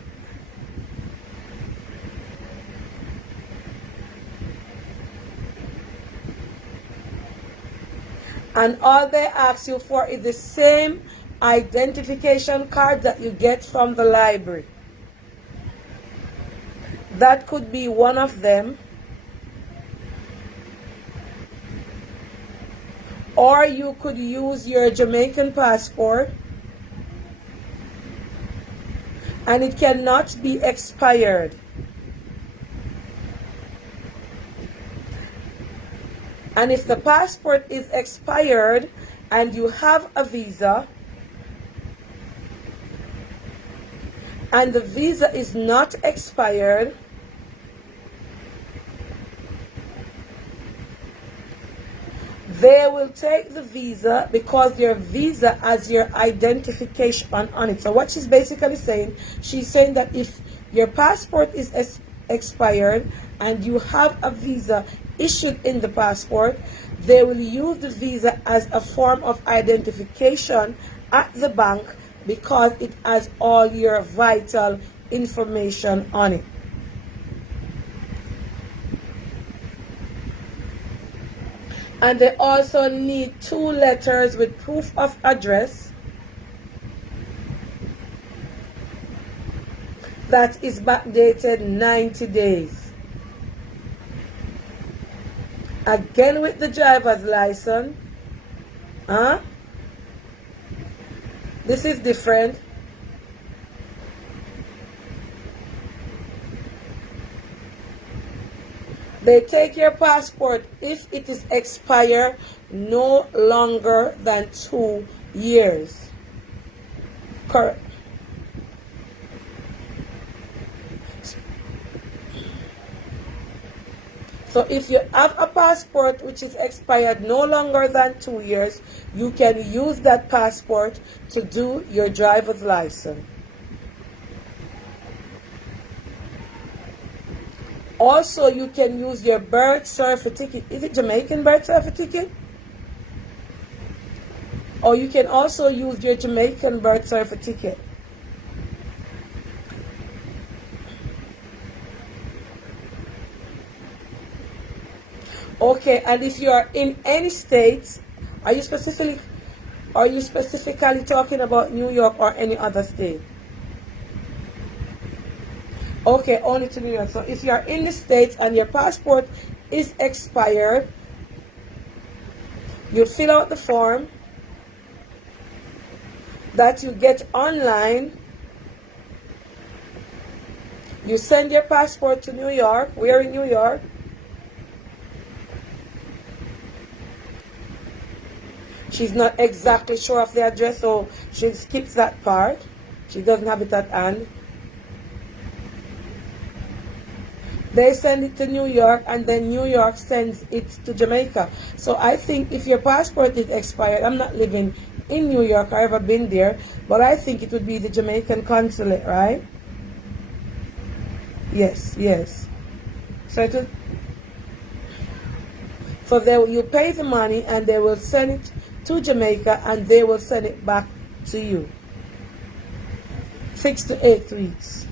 And all they ask you for is the same identification card that you get from the library. That could be one of them. Or you could use your Jamaican passport. And it cannot be expired. And if the passport is expired and you have a visa, and the visa is not expired, they will take the visa because your visa has your identification on it. So what she's basically saying, she's saying that if your passport is expired and you have a visa issued in the passport, they will use the visa as a form of identification at the bank because it has all your vital information on it. And they also need 2 letters with proof of address that is backdated 90 days. Again with the driver's license. This is different. They take your passport if it is expired no longer than 2 years. Correct. So if you have a passport which is expired no longer than 2 years, you can use that passport to do your driver's license. Also, you can use your birth certificate. Is it Jamaican birth certificate? Or you can also use your Jamaican birth certificate. Okay, and if you are in any states, are you specifically talking about New York or any other state? Okay, only to New York. So if you are in the States and your passport is expired, you fill out the form that you get online. You send your passport to New York. We're in New York. She's not exactly sure of the address, so she skips that part. She doesn't have it at hand. They send it to New York, and then New York sends it to Jamaica. So I think if your passport is expired, I'm not living in New York, I've ever been there, but I think it would be the Jamaican consulate, right? Yes, yes. So it would, so you pay the money, and they will send it to Jamaica, and they will send it back to you. 6 to 8 weeks.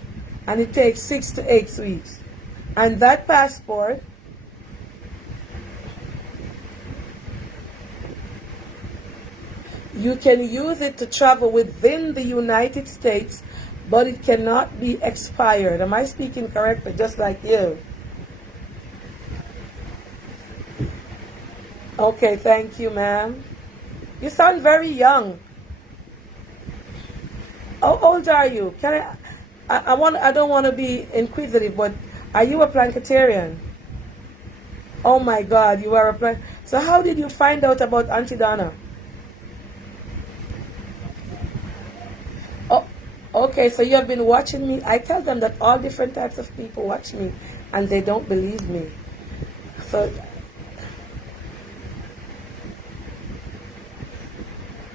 And it takes 6 to 8 weeks. And that passport you can use it to travel within the United States, but it cannot be expired. Am I speaking correctly? Just like you. Okay, thank you, ma'am. You sound very young. How old are you? I don't want to be inquisitive, but are you a Planketarian? Oh my God, you are a Plank. So how did you find out about Auntie Donna? Oh, okay, so you have been watching me. I tell them that all different types of people watch me, and they don't believe me. So,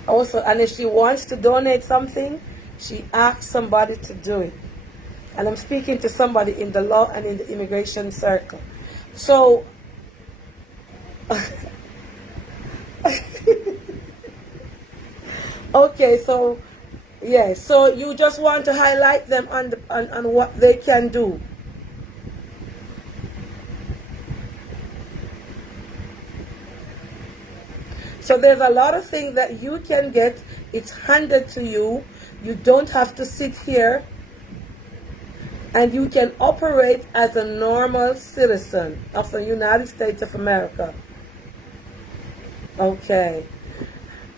also, and if she wants to donate something, she asks somebody to do it. And I'm speaking to somebody in the law and in the immigration circle. So, okay, so, yeah, so you just want to highlight them on what they can do. So there's a lot of things that you can get. It's handed to you. You don't have to sit here. And you can operate as a normal citizen of the United States of America. Okay.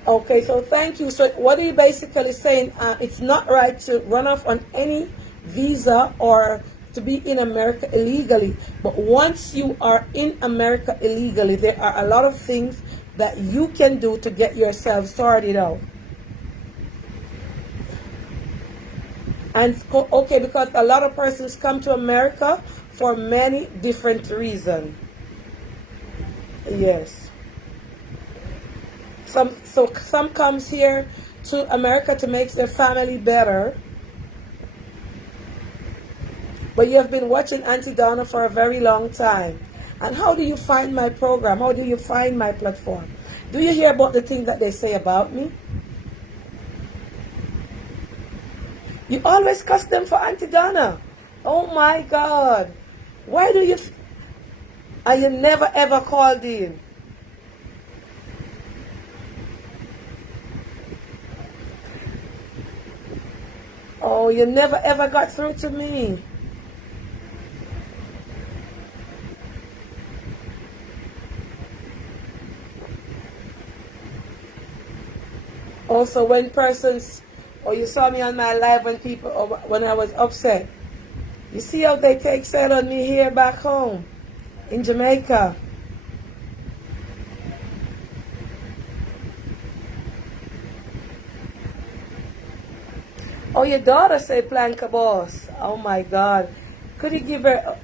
Okay, so thank you. So what are you basically saying? It's not right to run off on any visa or to be in America illegally. But once you are in America illegally, there are a lot of things that you can do to get yourself sorted out. And okay, because a lot of persons come to America for many different reasons. Yes. Some comes here to America to make their family better. But you have been watching Auntie Donna for a very long time. And how do you find my program? How do you find my platform? Do you hear about the things that they say about me? You always cuss them for Auntie Donna. Oh my God. Why do you... And you never ever called in. Oh, you never ever got through to me. Also, when persons... Or you saw me on my live when I was upset. You see how they take set on me here back home in Jamaica. Oh, your daughter say Planka boss. Oh my God. Could you give her...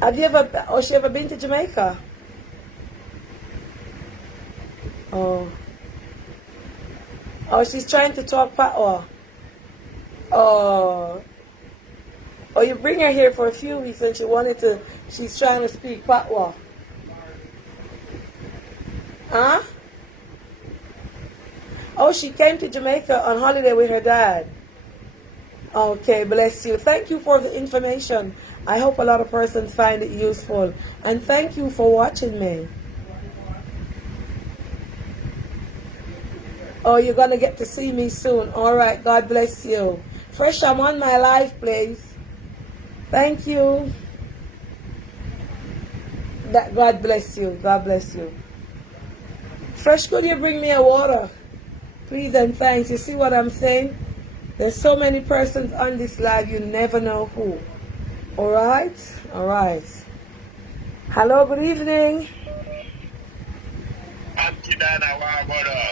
Have you ever... Or she ever been to Jamaica? Oh. Oh, she's trying to talk Patois. Oh. Oh, you bring her here for a few weeks and she's trying to speak Patois. Huh? Oh, she came to Jamaica on holiday with her dad. Okay, bless you. Thank you for the information. I hope a lot of persons find it useful. And thank you for watching me. Oh, you're going to get to see me soon. All right, God bless you. Fresh, I'm on my live, please. Thank you. God bless you. God bless you. Fresh, could you bring me a water? Please and thanks. You see what I'm saying? There's so many persons on this live, you never know who. Alright? Alright. Hello, good evening.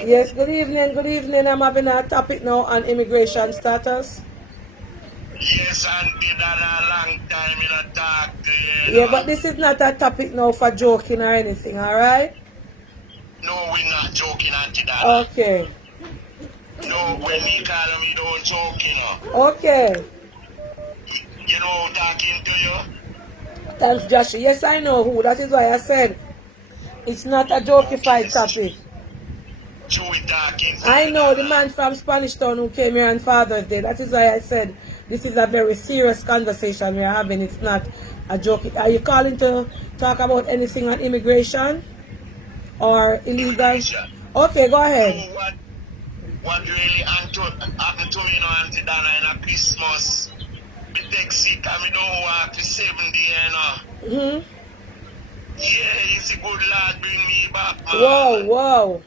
Yes, good evening, good evening. I'm having a topic now on immigration status. Yes, Auntie Dana, a long time in a talk to you. Yeah, but this is not a topic now for joking or anything, alright? No, we're not joking, Auntie Dana. Okay. No, when me call him, you don't joke, you know. Okay. You know who talking to you? Thanks, Joshua. Yes, I know who. That is why I said it's not a jokified topic. Chewy talking to I you, know the Dana. man from Spanish Town who came here on Father's Day. That is why I said this is a very serious conversation we are having. It's not a joke. Are you calling to talk about anything on immigration or illegal? Immigration. Okay, go You ahead. know what really happened to me, you know, Auntie Dana, in a Christmas? Me take sick and me don't walk to 70, you know. Yeah, it's a good Lord bring me back, man. Wow, wow.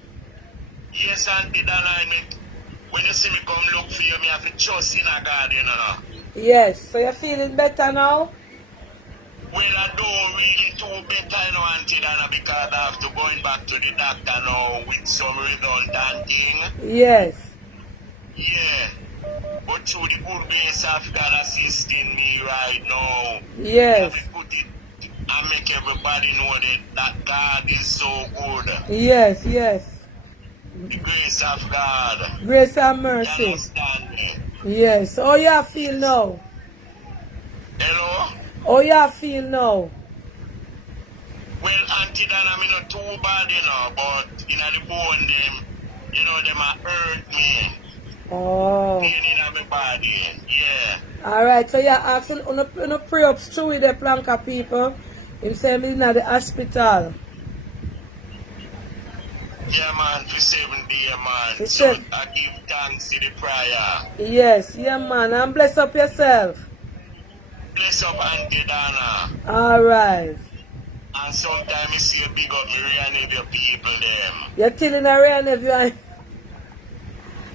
Yes, Auntie Dana, when you see me come look for you, me have to trust in a God, you know. Yes, so you're feeling better now? Well, I don't really too better, you know, Auntie Dana, because I have to going back to the doctor now with some redundant thing. Yes. Yeah. But through the good grace of God assisting me right now, Yes. I have to put it and make everybody know that God is so good. Yes, yes. The grace of God. Grace and You mercy. understand me? Yes. How you feel now? Hello? How you feel now? Well, Auntie Dana, I'm not too bad, you know, but in the bone, them, you know, them hurt me. Oh. Pain in my body, yeah. Alright, so you're asking on pray up through with the planka people. Him say me in the hospital. Yeah, man, for 7 days, man. He So said, I give thanks to the prayer. yes, yeah man, and bless up yourself. Bless up, Auntie Dana. Alright. And sometimes you see a big up me real your people, them. You're killing a real nephew.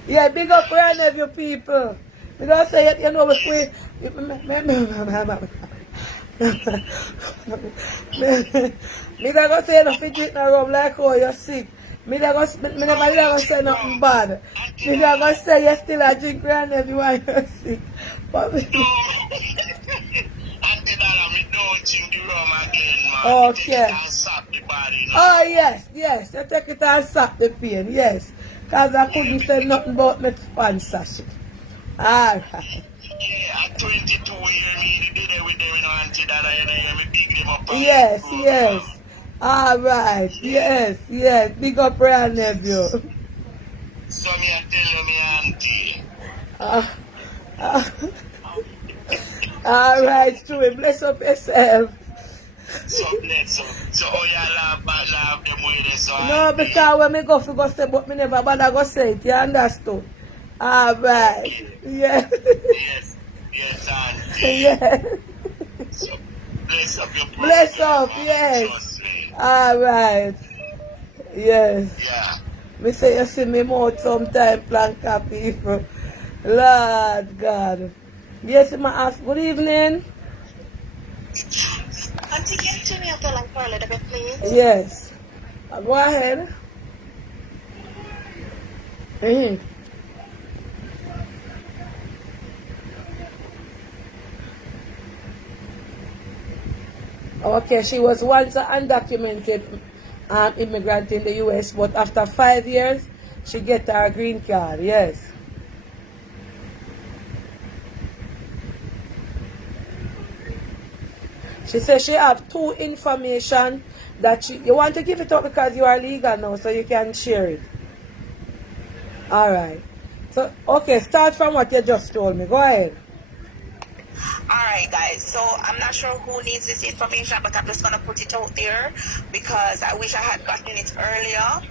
Yeah, big up real nephew people. You don't say, you know, if we... Me not gonna say nothing drink no rum like how you're sick. Me never gonna say nothing bad. Me not gonna say you still a drink grand everyone you're sick. But me, No. Auntie Dana, me don't drink the rum again, man. okay. Me take it and sap the body, no. Oh yes, yes. You take it and stop the pain, yes. Cause I couldn't say nothing about my sponsorship. Alright. Yeah, at 22 years, me did it with them, you know, Auntie Dana, you know, me big them up. Yes, yes. Alright, yes, yes. Big up real nephew. So me I tell you, me Auntie. Alright, Stewie, bless up yourself. So bless up. So how you laugh them with this, so No, Auntie? because when me go for go say, but me never bother go say it, you understood? Alright, yeah. Yes, yes, Auntie. Yeah. So bless up your Bless program, up, man. yes. Trust me. Alright, yes. Yeah. Me say you see me mouth sometime, planka people. Lord God. Yes, ma ask, good evening. Auntie, can you turn me up the light for a little bit, please? Yes. Go ahead. Okay, she was once an undocumented immigrant in the U.S., but after 5 years, she get her green card, yes. She says she have two information that you want to give it up because you are legal now, so you can share it. Alright. So, okay, start from what you just told me. Go ahead. Alright guys, so I'm not sure who needs this information, but I'm just going to put it out there because I wish I had gotten it earlier.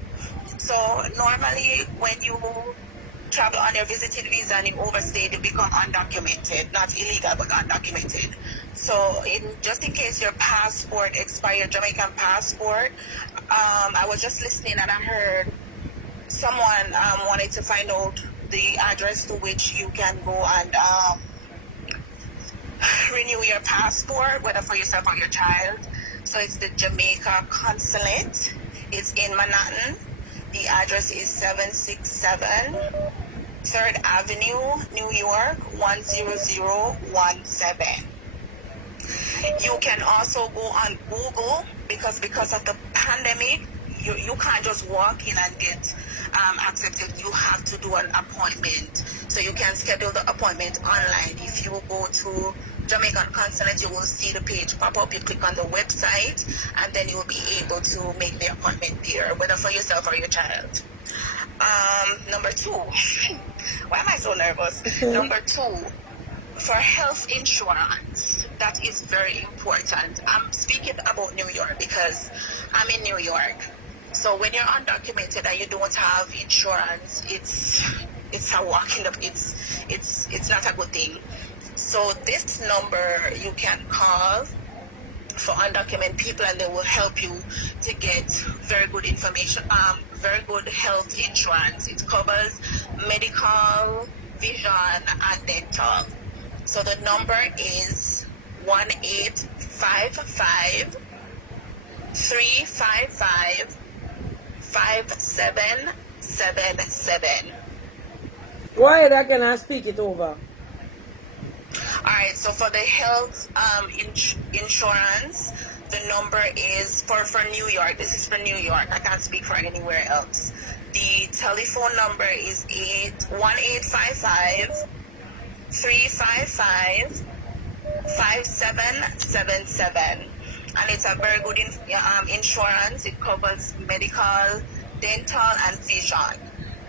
So normally when you travel on your visiting visa and you overstay, you become undocumented, not illegal but undocumented. So just in case your passport expired, Jamaican passport, I was just listening and I heard someone wanted to find out the address to which you can go and renew your passport, whether for yourself or your child. So it's the Jamaica Consulate. It's in Manhattan. The address is 767 3rd Avenue, New York, 10017. You can also go on Google because of the pandemic, you can't just walk in and get accepted. You have to do an appointment. So you can schedule the appointment online. If you go to Jamaican Consulate, you will see the page pop up. You click on the website, and then you will be able to make the appointment there, whether for yourself or your child. Number 2. Why am I so nervous? Number 2, for health insurance, that is very important. I'm speaking about New York because I'm in New York. So when you're undocumented and you don't have insurance, it's a walk in the it's not a good thing. So this number you can call for undocumented people, and they will help you to get very good information, very good health insurance. It covers medical, vision, and dental. So the number is 1-855 355 5777. Go ahead again and speak it over. Alright, so for the health insurance, the number is for New York. This is for New York. I can't speak for anywhere else. The telephone number is 1-855 355 5777. And it's a very good insurance. It covers medical, dental, and vision.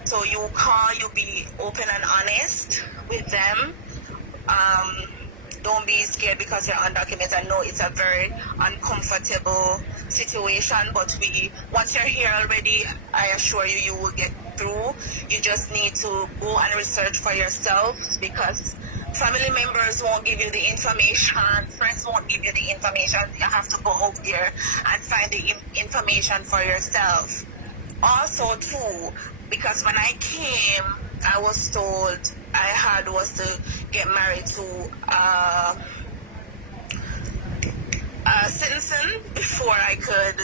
So you call, you be open and honest with them. Don't be scared because you're undocumented. I know it's a very uncomfortable situation, but once you're here already, I assure you, you will get through. You just need to go and research for yourself because family members won't give you the information, friends won't give you the information. You have to go out there and find the information for yourself. Also, too, because when I came, I was told was to get married to a citizen before I could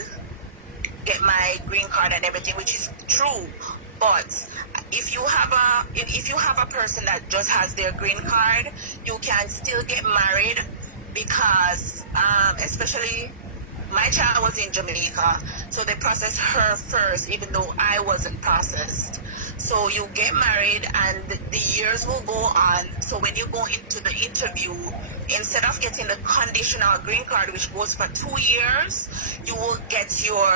get my green card and everything, which is true. But if you have a person that just has their green card, you can still get married because especially my child was in Jamaica, so they processed her first, even though I wasn't processed. So you get married and the years will go on. So when you go into the interview, instead of getting the conditional green card, which goes for 2 years, you will get your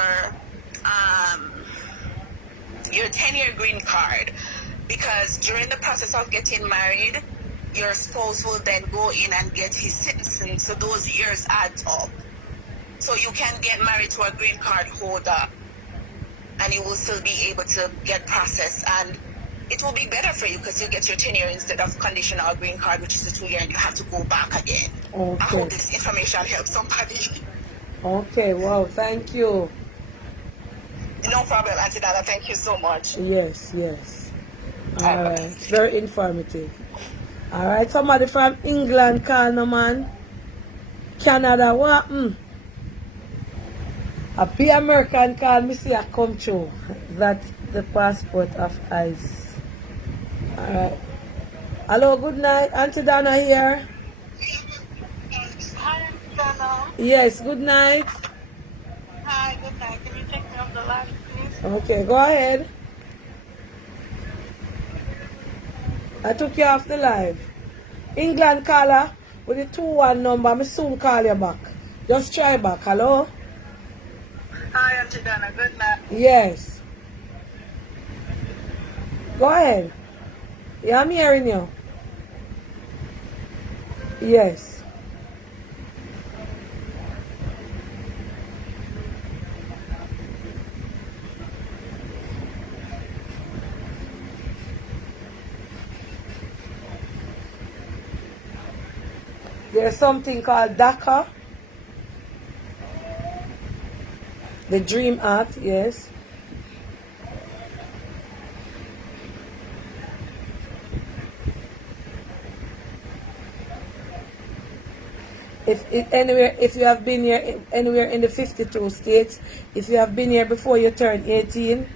10-year green card. Because during the process of getting married, your spouse will then go in and get his citizen. So those years add up. So you can get married to a green card holder and you will still be able to get processed, and it will be better for you because you get your 10-year instead of conditional green card, which is a 2-year, and you have to go back again. Okay. I hope this information helps somebody. Okay, wow, thank you. No problem, Auntie Dana. Thank you so much. Yes. All right, very informative. All right, somebody from England call no man. Canada, what? A P American call me see I come through. That's the passport of ICE. Alright. Hello, good night. Auntie Dana here. Hi, Dana. Yes, good night. Hi, good night. Can you take me off the line, please? Okay, go ahead. I took you off the live. England caller with the 21 number. I'm soon call you back. Just try back. Hello? Hi, Auntie Dana. Good night. Yes. Go ahead. Yeah, I'm hearing you. Yes. There's something called DACA, the Dream Act, yes. If you have been here anywhere in the 52 states, if you have been here before you turn 18,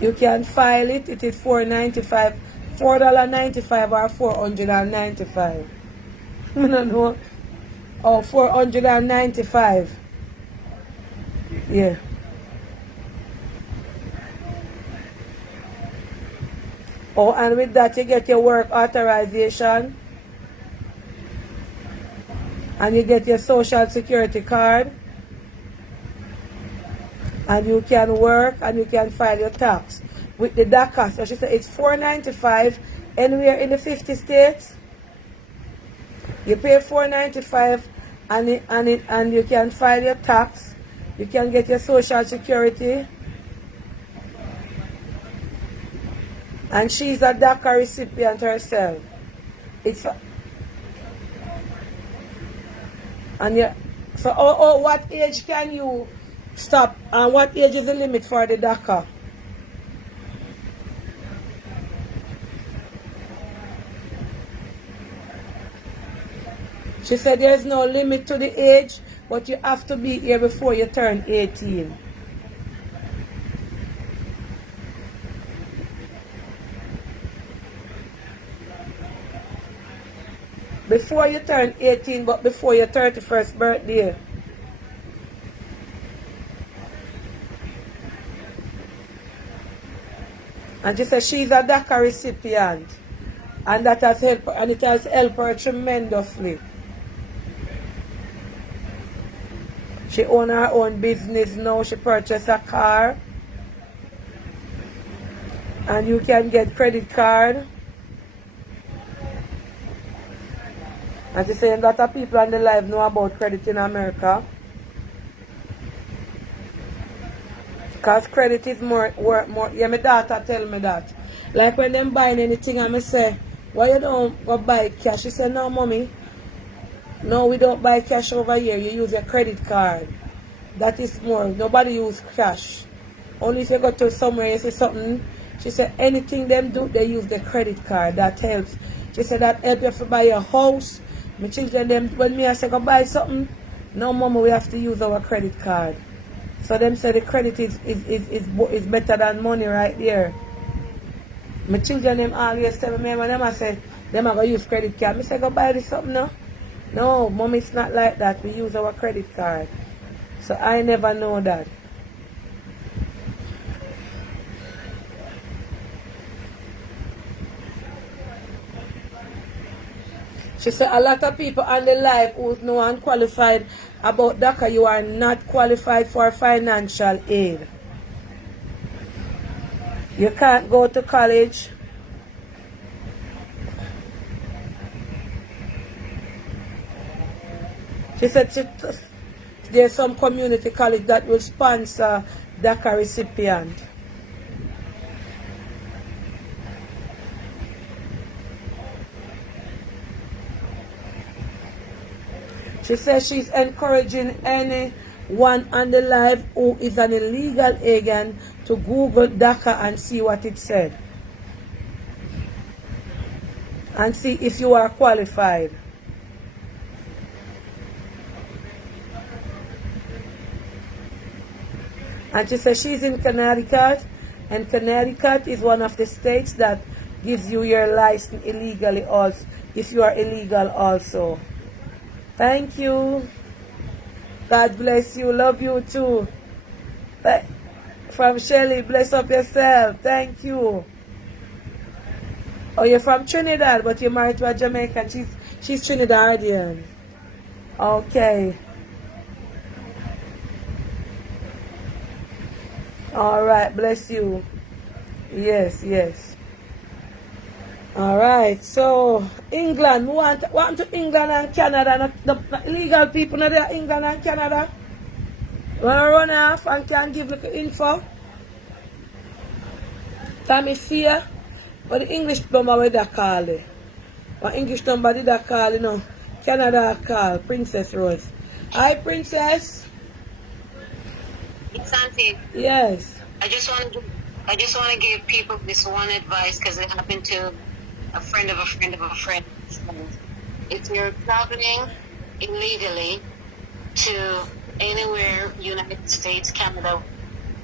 you can file it. It is $4.95 or $495. I don't know. Oh, $495. Yeah. Oh, and with that you get your work authorization, and you get your social security card, and you can work and you can file your tax with the DACA. So she said it's $4.95 anywhere in the 50 states. You pay $4.95 and you can file your tax. You can get your social security. And she's a DACA recipient herself. So what age can you stop, and what age is the limit for the DACA? She said there's no limit to the age, but you have to be here before you turn 18. Before you turn 18, but before your 31st birthday. And she said she's a DACA recipient, and that has helped her, and it has helped her tremendously. She owns her own business now. She purchased a car, and you can get credit card. And she said a lot of people on the live know about credit in America, because credit is more. Yeah, my daughter tell me that. Like when them buying anything, I say, why you don't go buy cash? She said, no, mommy. No, we don't buy cash over here. You use your credit card. That is more. Nobody use cash. Only if you go to somewhere you say something. She said anything them do, they use the credit card. That helps. She said that help you to buy a house. My children, them, when me I say go buy something, no, mama, we have to use our credit card. So them say the credit is better than money right there. My children, them always tell me, when them I say, them are going to use credit card. I say, go buy this something now. No, mom, it's not like that. We use our credit card. So I never know that. She said a lot of people on the live who know unqualified about DACA, you are not qualified for financial aid. You can't go to college. She said there's some community college that will sponsor DACA recipient. She says she's encouraging anyone on the live who is an illegal alien to Google DACA and see what it said. And see if you are qualified. And she says she's in Connecticut, and Connecticut is one of the states that gives you your license illegally also, if you are illegal also. Thank you. God bless you. Love you too. From Shelly, bless up yourself. Thank you. Oh, you're from Trinidad, but you're married to a Jamaican. She's Trinidadian. Okay. All right. Bless you. Yes, yes. All right, so England, we want to England and Canada, the illegal people not there, England and Canada. Want to run off and can give like info? Tommy Fear, But the English number where they call it. What English number did I call, you know? Canada call, Princess Rose. Hi, Princess. It's Auntie. Yes. I just want to give people this one advice because it happened to a friend of a friend of a friend. If you're traveling illegally to anywhere, United States, Canada,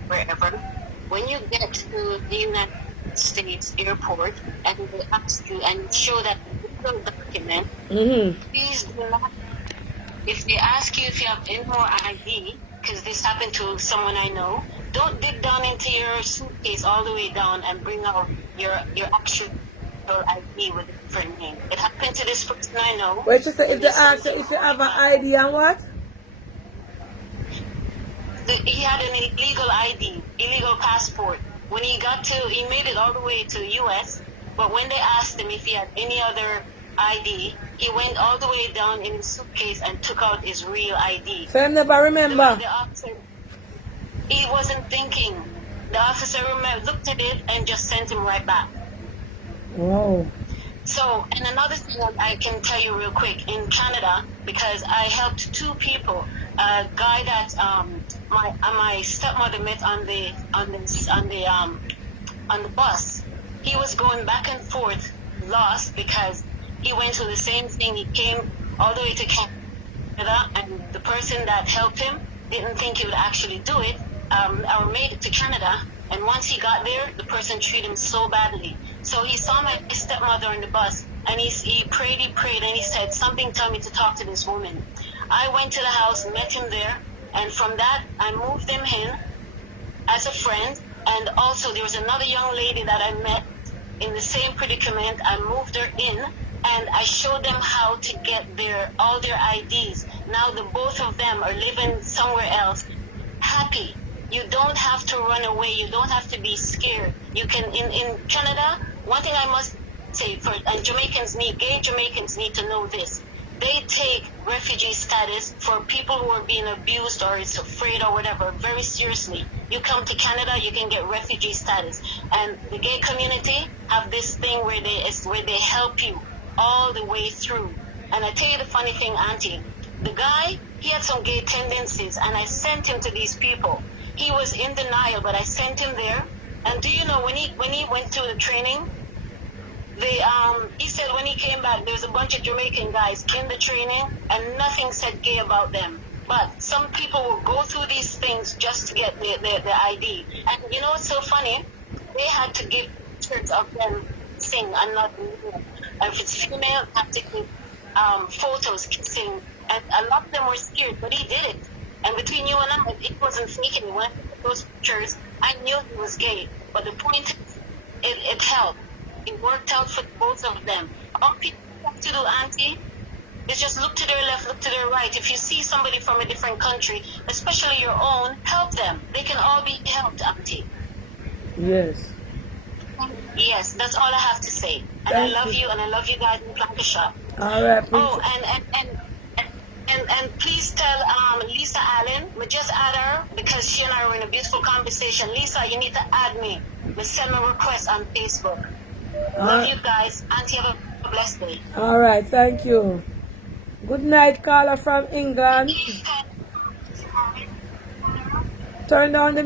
wherever, when you get to the United States airport and they ask you and show that legal document, please do not. If they ask you if you have any more ID, because this happened to someone I know, don't dig down into your suitcase all the way down and bring out your actual ID with a different name. It happened to this person I know. Wait, so if they ask you if you have an ID and what? He had an illegal ID, illegal passport. When he made it all the way to the U.S., but when they asked him if he had any other ID, he went all the way down in his suitcase and took out his real ID. So I never remember. The officer, he wasn't thinking. The officer looked at it and just sent him right back. Wow. So, and another thing I can tell you real quick, in Canada, because I helped two people, a guy that my stepmother met on the bus. He was going back and forth, lost, because he went through the same thing. He came all the way to Canada, and the person that helped him didn't think he would actually do it, or made it to Canada. And once he got there, the person treated him so badly. So he saw my stepmother on the bus, and he prayed, and he said, something told me to talk to this woman. I went to the house, met him there, and from that, I moved him in as a friend. And also, there was another young lady that I met in the same predicament. I moved her in, and I showed them how to get all their IDs. Now the both of them are living somewhere else, happy. You don't have to run away. You don't have to be scared. You can, in Canada, one thing I must say, and gay Jamaicans need to know this. They take refugee status for people who are being abused or is afraid or whatever very seriously. You come to Canada, you can get refugee status. And the gay community have this thing where they help you all the way through. And I tell you the funny thing, Auntie, the guy, he had some gay tendencies, and I sent him to these people. He was in denial, but I sent him there. And do you know, when he went through the training, he said when he came back, there was a bunch of Jamaican guys in the training, and nothing said gay about them. But some people will go through these things just to get the ID. And you know what's so funny? They had to give pictures of them kissing and not moving. And if it's female, have to give photos kissing. And a lot of them were scared, but he did it. And between you and I, it wasn't faking. When I took those pictures, I knew he was gay. But the point is, it helped. It worked out for both of them. All people have to do, Auntie, is just look to their left, look to their right. If you see somebody from a different country, especially your own, help them. They can all be helped, Auntie. Yes. Yes, that's all I have to say. And I love you, and I love you guys in Blanca. All right. Oh, and please tell Lisa Allen, we just add her because she and I were in a beautiful conversation. Lisa, you need to add me. We send a request on Facebook. Love you guys. Auntie, have a blessed day. All right, thank you. Good night, caller from England. Turn down the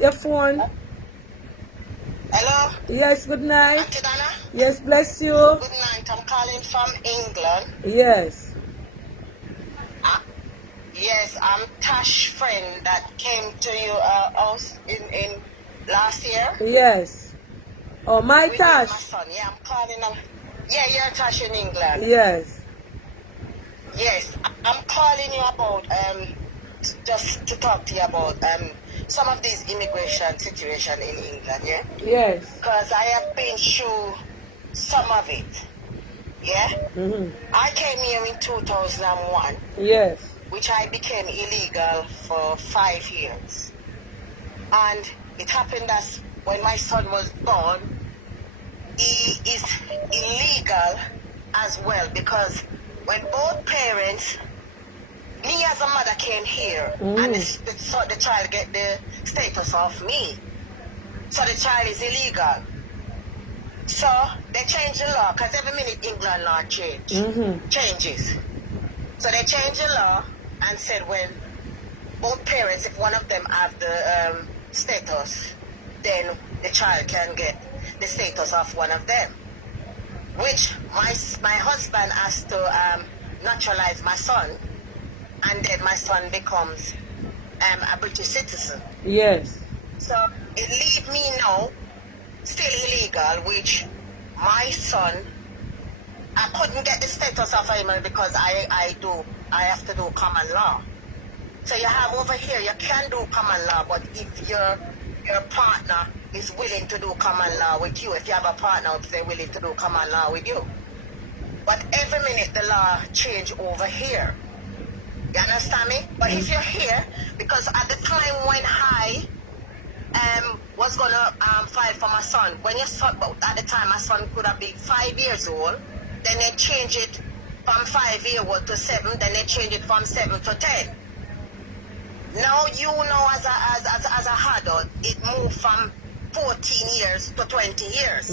your phone. Hello? Yes, good night. Auntie Donna? Yes, bless you. Good night. I'm calling from England. Yes. Yes, I'm Tash friend that came to your house in last year. Yes. Oh, my With Tash. my son. Yeah, I'm calling him. Yeah, you're Tash in England. Yes. Yes, I'm calling you about just to talk to you about some of these immigration situation in England. Yeah. Yes. Because I have been through some of it. Yeah. I came here in 2001. Yes. Which I became illegal for 5 years. And it happened that when my son was born, he is illegal as well, because when both parents, me as a mother came here, and the child get the status of me. So the child is illegal. So they changed the law because every minute England law changes. So they changed the law and said when both parents, if one of them have the status, then the child can get the status of one of them. Which my husband has to naturalize my son, and then my son becomes a British citizen. Yes. So it leaves me now still illegal, which my son, I couldn't get the status of him because I have to do common law. So you have over here, you can do common law, but if your partner is willing to do common law with you, if you have a partner who's willing to do common law with you. But every minute the law change over here. You understand me? But if you're here, because at the time when I was gonna file for my son, when you saw, at the time my son could have been 5 years old, then they changed it from 5 years old to 7, then they changed it from 7 to 10. Now you know as a adult, it moved from 14 years to 20 years.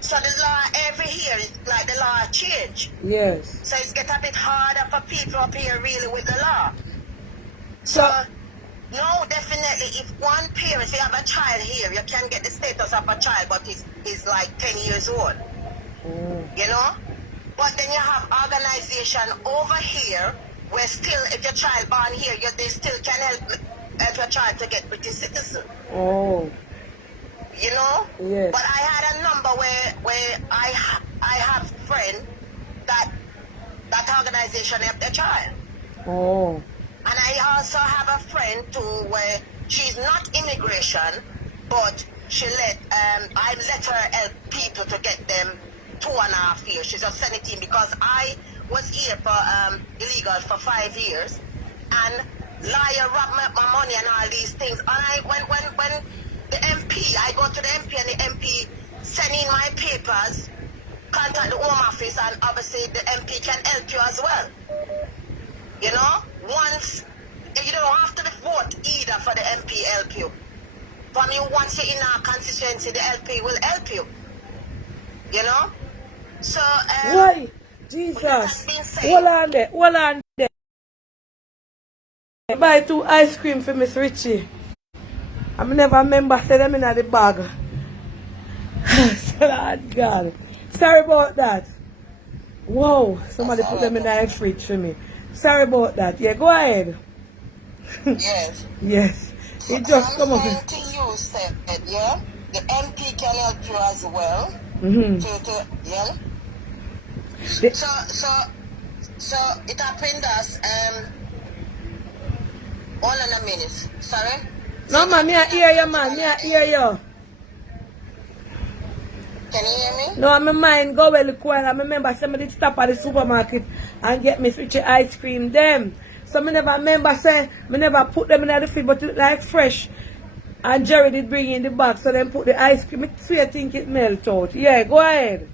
So the law every year is like the law change. Yes. So it's get a bit harder for people up here really with the law. So no, definitely if one parent, if you have a child here, you can get the status of a child, but is like 10 years old. You know? But then you have organization over here where still, if your child born here, they still can help your child to get British citizen. Oh. You know? Yes. But I had a number where I have a friend that organization helped their child. Oh. And I also have a friend too where she's not immigration, but I let her help people to get them 2.5 years. She's just 17 because I was here for illegal for 5 years, and liar robbed my money and all these things. And when the MP, I go to the MP and the MP send in my papers, contact the Home Office, and obviously the MP can help you as well. You know, once you don't have to vote either for the MP help you. From you, once you're in our constituency, the LP will help you. You know? So, why? Jesus. Hold on there. Hold on there. Buy 2 ice cream for Miss Richie. I never remember say them in the bag. Lord God. Sorry about that. Whoa. Somebody put them in the fridge for me. Sorry about that. Yeah, go ahead. Yes. Yes. It just come up. I'm saying to you, said, yeah, the MP can help you as well. Yeah. So it happened as hold on a minute. Sorry? No man, me I hear you, man. Me I hear you. Can you hear me? No, my mind go well quiet. I remember somebody stop at the supermarket and get me switchy ice cream them. So I never remember say I never put them in the fridge, but it look like fresh. And Jerry did bring in the bag, so then put the ice cream. I think it melt out. Yeah, go ahead.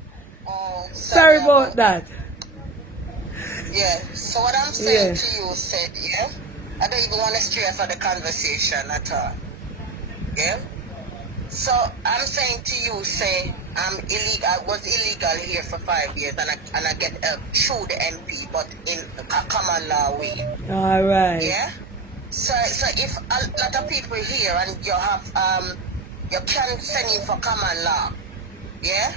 Oh, sorry about that. Yeah. So what I'm saying to you said, yeah, I don't even want to stray for the conversation at all. Yeah. So I'm saying to you, say I'm illegal. I was illegal here for 5 years, and I get help through the MP, but in a common law way. All right. Yeah. So if a lot of people here and you have you can send you for common law. Yeah.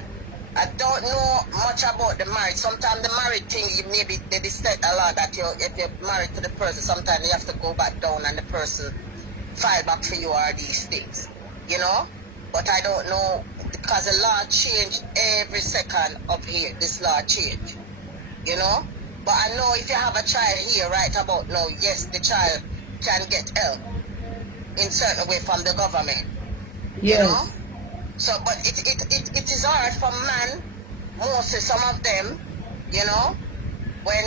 I don't know much about the marriage. Sometimes the marriage thing, maybe they set a lot that if you're married to the person, sometimes you have to go back down and the person file back for you or these things. You know? But I don't know, because the law changed every second up here. This law changed. You know? But I know if you have a child here right about now, yes, the child can get help in certain way from the government. Yes. You know? So, but it is hard for men, mostly some of them, you know, when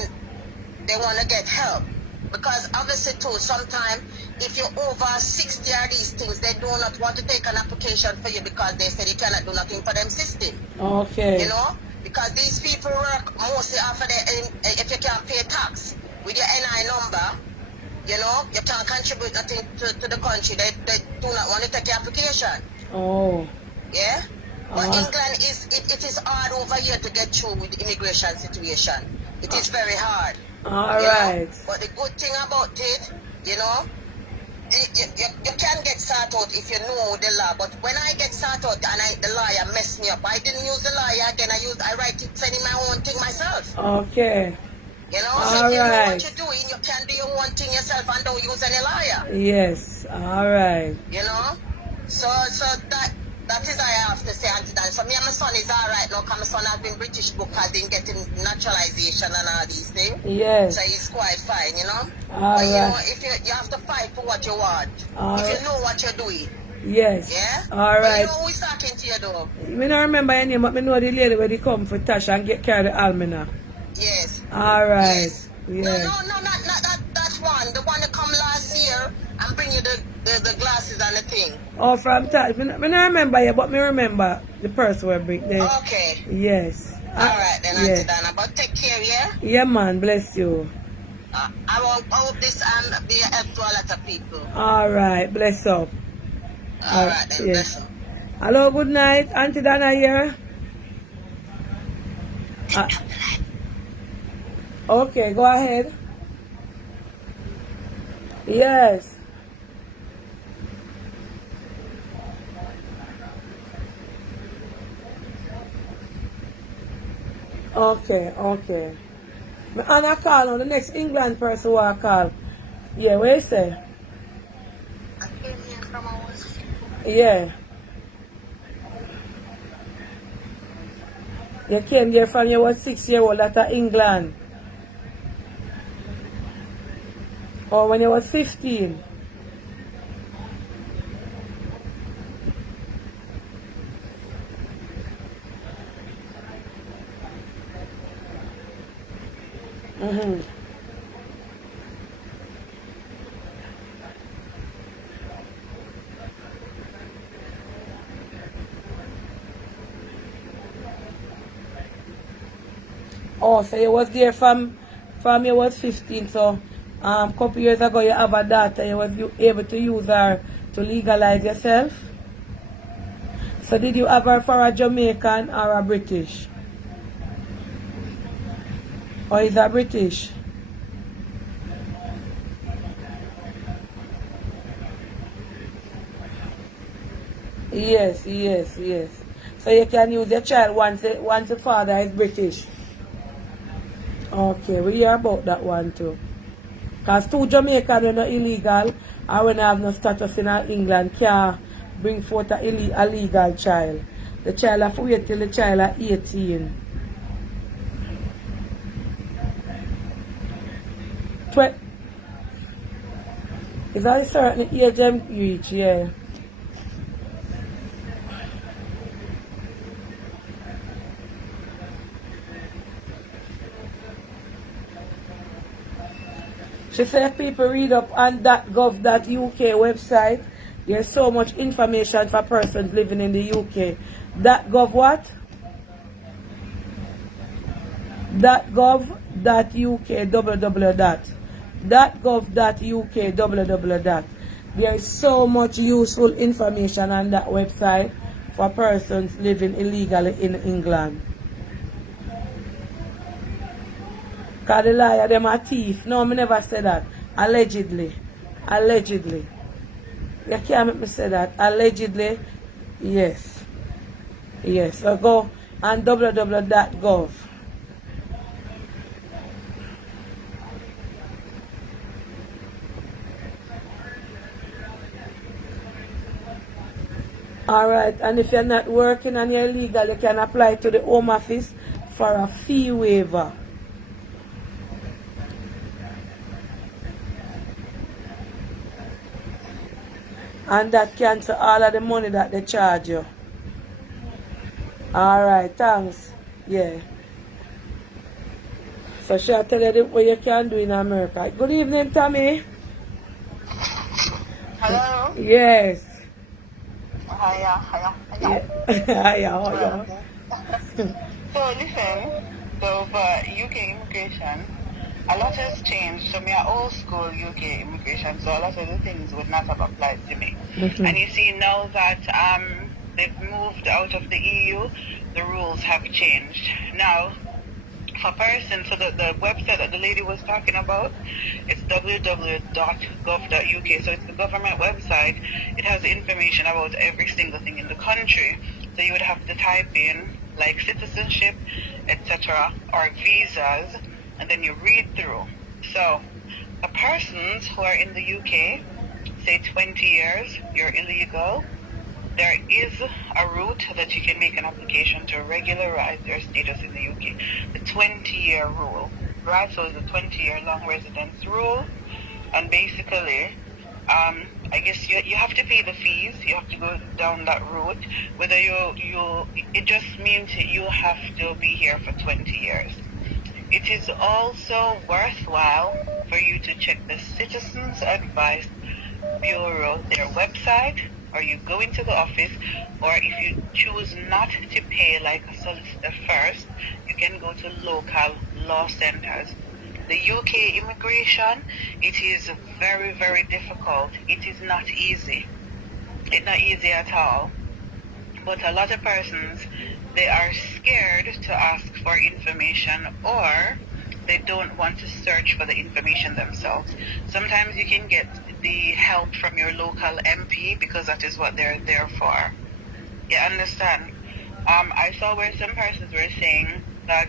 they want to get help. Because obviously too, sometimes if you're over 60 or these things, they do not want to take an application for you because they said you cannot do nothing for them system. Okay. You know, because these people work mostly after if you can't pay tax with your NI number, you know, you can't contribute nothing to the country. They do not want to take your application. Oh. Yeah? But England it is hard over here to get through with the immigration situation. It is very hard. All right. But the good thing about it, you can get started out if you know the law. But when I get started out and the lawyer messed me up, I didn't use the lawyer again. I write it, sending my own thing myself. Okay. So all if you know right. what you're doing, you can do your own thing yourself and don't use any lawyer. Yes. All right. So that is all I have to say, Auntie Dan. So me and my son is all right now, because my son has been British because he's getting naturalization and all these things. Yes. So he's quite fine, All but right. if you have to fight for what you want. All if right. you know what you're doing. Yes. Yeah? All But right. you know who is talking to you though? Me don't remember your name, but me know the lady where they come for Tasha and get carry the almanac. Yes. All right. Yes. Yeah. No, not that one. The one that come last year and bring you the glasses and the thing. Oh, from Tasha. Me don't remember you, but me remember the person will bring them. Okay. Yes. All right then, Auntie Dana. But take care, yeah? Yeah, man. Bless you. I hope this be a help to a lot of people. All right. Bless up. All right then, bless up. Hello, good night. Auntie Dana here. Okay, go ahead. Yes. Okay. And I call on the next England person who I call. Yeah, what you say? I came here from hours. Yeah. You came here from you was 6-year-old at England. Or when you was 15. Oh, so you was there from you was 15, so couple years ago you have a daughter, you was able to use her to legalize yourself? So did you have her for a Jamaican or a British? Or is that British? Yes. So you can use your child once the father is British. Okay, we hear about that one too. Because 2 Jamaicans when are illegal or when they have no status in England can bring forth a legal child. The child have to wait till the child is 18. Is that a certain age them reach, yeah. She said if people read up on that gov.uk website, there's so much information for persons living in the UK. That gov what? That gov.uk www. There is so much useful information on that website for persons living illegally in England. Because the liar, them are thief. No, me never said that. Allegedly. You can't make me say that. Allegedly, yes. So go on www.gov. Alright, and if you're not working and you're illegal, you can apply to the Home Office for a fee waiver. And that cancel all of the money that they charge you. Alright, thanks. Yeah. So she'll tell you what you can do in America. Good evening, Tommy. Hello? Yes. Hiya. Hiya. So listen, so for UK immigration, a lot has changed. So me are old school UK immigration, so a lot of the things would not have applied to me. And you see now that they've moved out of the EU, the rules have changed. Now, for persons, so the website that the lady was talking about, it's www.gov.uk. So it's the government website. It has information about every single thing in the country. So you would have to type in like citizenship, etc., or visas, and then you read through. So the persons who are in the UK, say 20 years, you're illegal, there is a route that you can make an application to regularize your status in the UK. The 20-year rule, right? So it's a 20-year long residence rule. And basically, I guess you have to pay the fees. You have to go down that route. Whether it just means you have to be here for 20 years. It is also worthwhile for you to check the Citizens Advice Bureau, their website, or you go into the office, or if you choose not to pay like a solicitor first, you can go to local law centers. The UK immigration, it is very, very difficult. It is not easy. It's not easy at all. But a lot of persons, they are scared to ask for information, or they don't want to search for the information themselves. Sometimes you can get the help from your local MP because that is what they're there for. You understand? I saw where some persons were saying that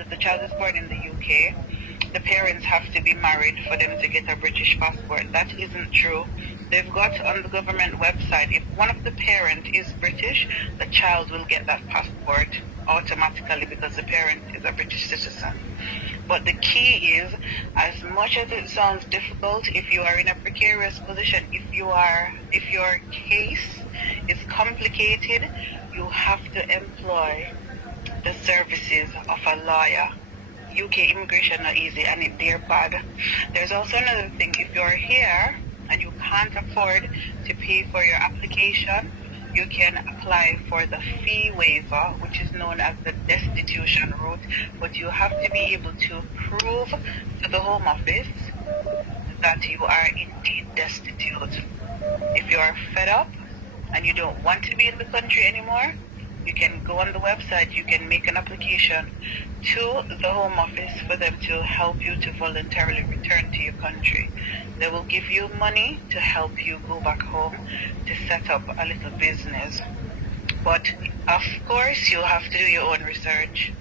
if the child is born in the UK, the parents have to be married for them to get a British passport. That isn't true. They've got on the government website, if one of the parents is British, the child will get that passport automatically because the parent is a British citizen. But the key is, as much as it sounds difficult, if you are in a precarious position, if your case is complicated, you have to employ the services of a lawyer. UK immigration not easy, and they're bad. There's also another thing. If you're here and you can't afford to pay for your application, you can apply for the fee waiver, which is known as the destitution route, but you have to be able to prove to the Home Office that you are indeed destitute. If you are fed up and you don't want to be in the country anymore, you can go on the website, you can make an application to the Home Office for them to help you to voluntarily return to your country. They will give you money to help you go back home to set up a little business. But of course, you have to do your own research.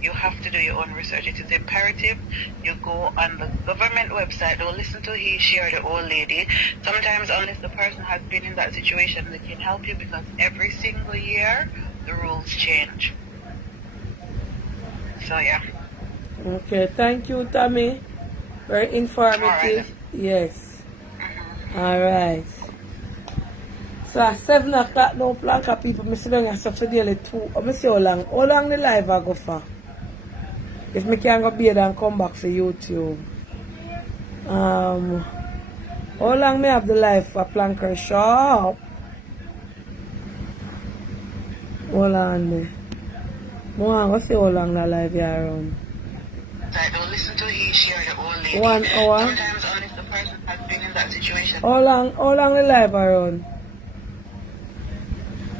You have to do your own research. It is imperative you go on the government website. Don't listen to he, she, or the old lady. Sometimes, unless the person has been in that situation, they can help you because every single year the rules change. So yeah. Okay, thank you, Tammy. Very informative. Right. Yes. Alright. So at 7 o'clock now, Planka people, I sit down here so for nearly 2. I see how long the live I go for. If I can go bed and come back for YouTube. How long may I have the live for Planker Shop? Hold on there. I want to see how long the live you around. Don't listen to he, she, or the old lady. 1 hour. Sometimes unless the person has been in that situation. How long the live around?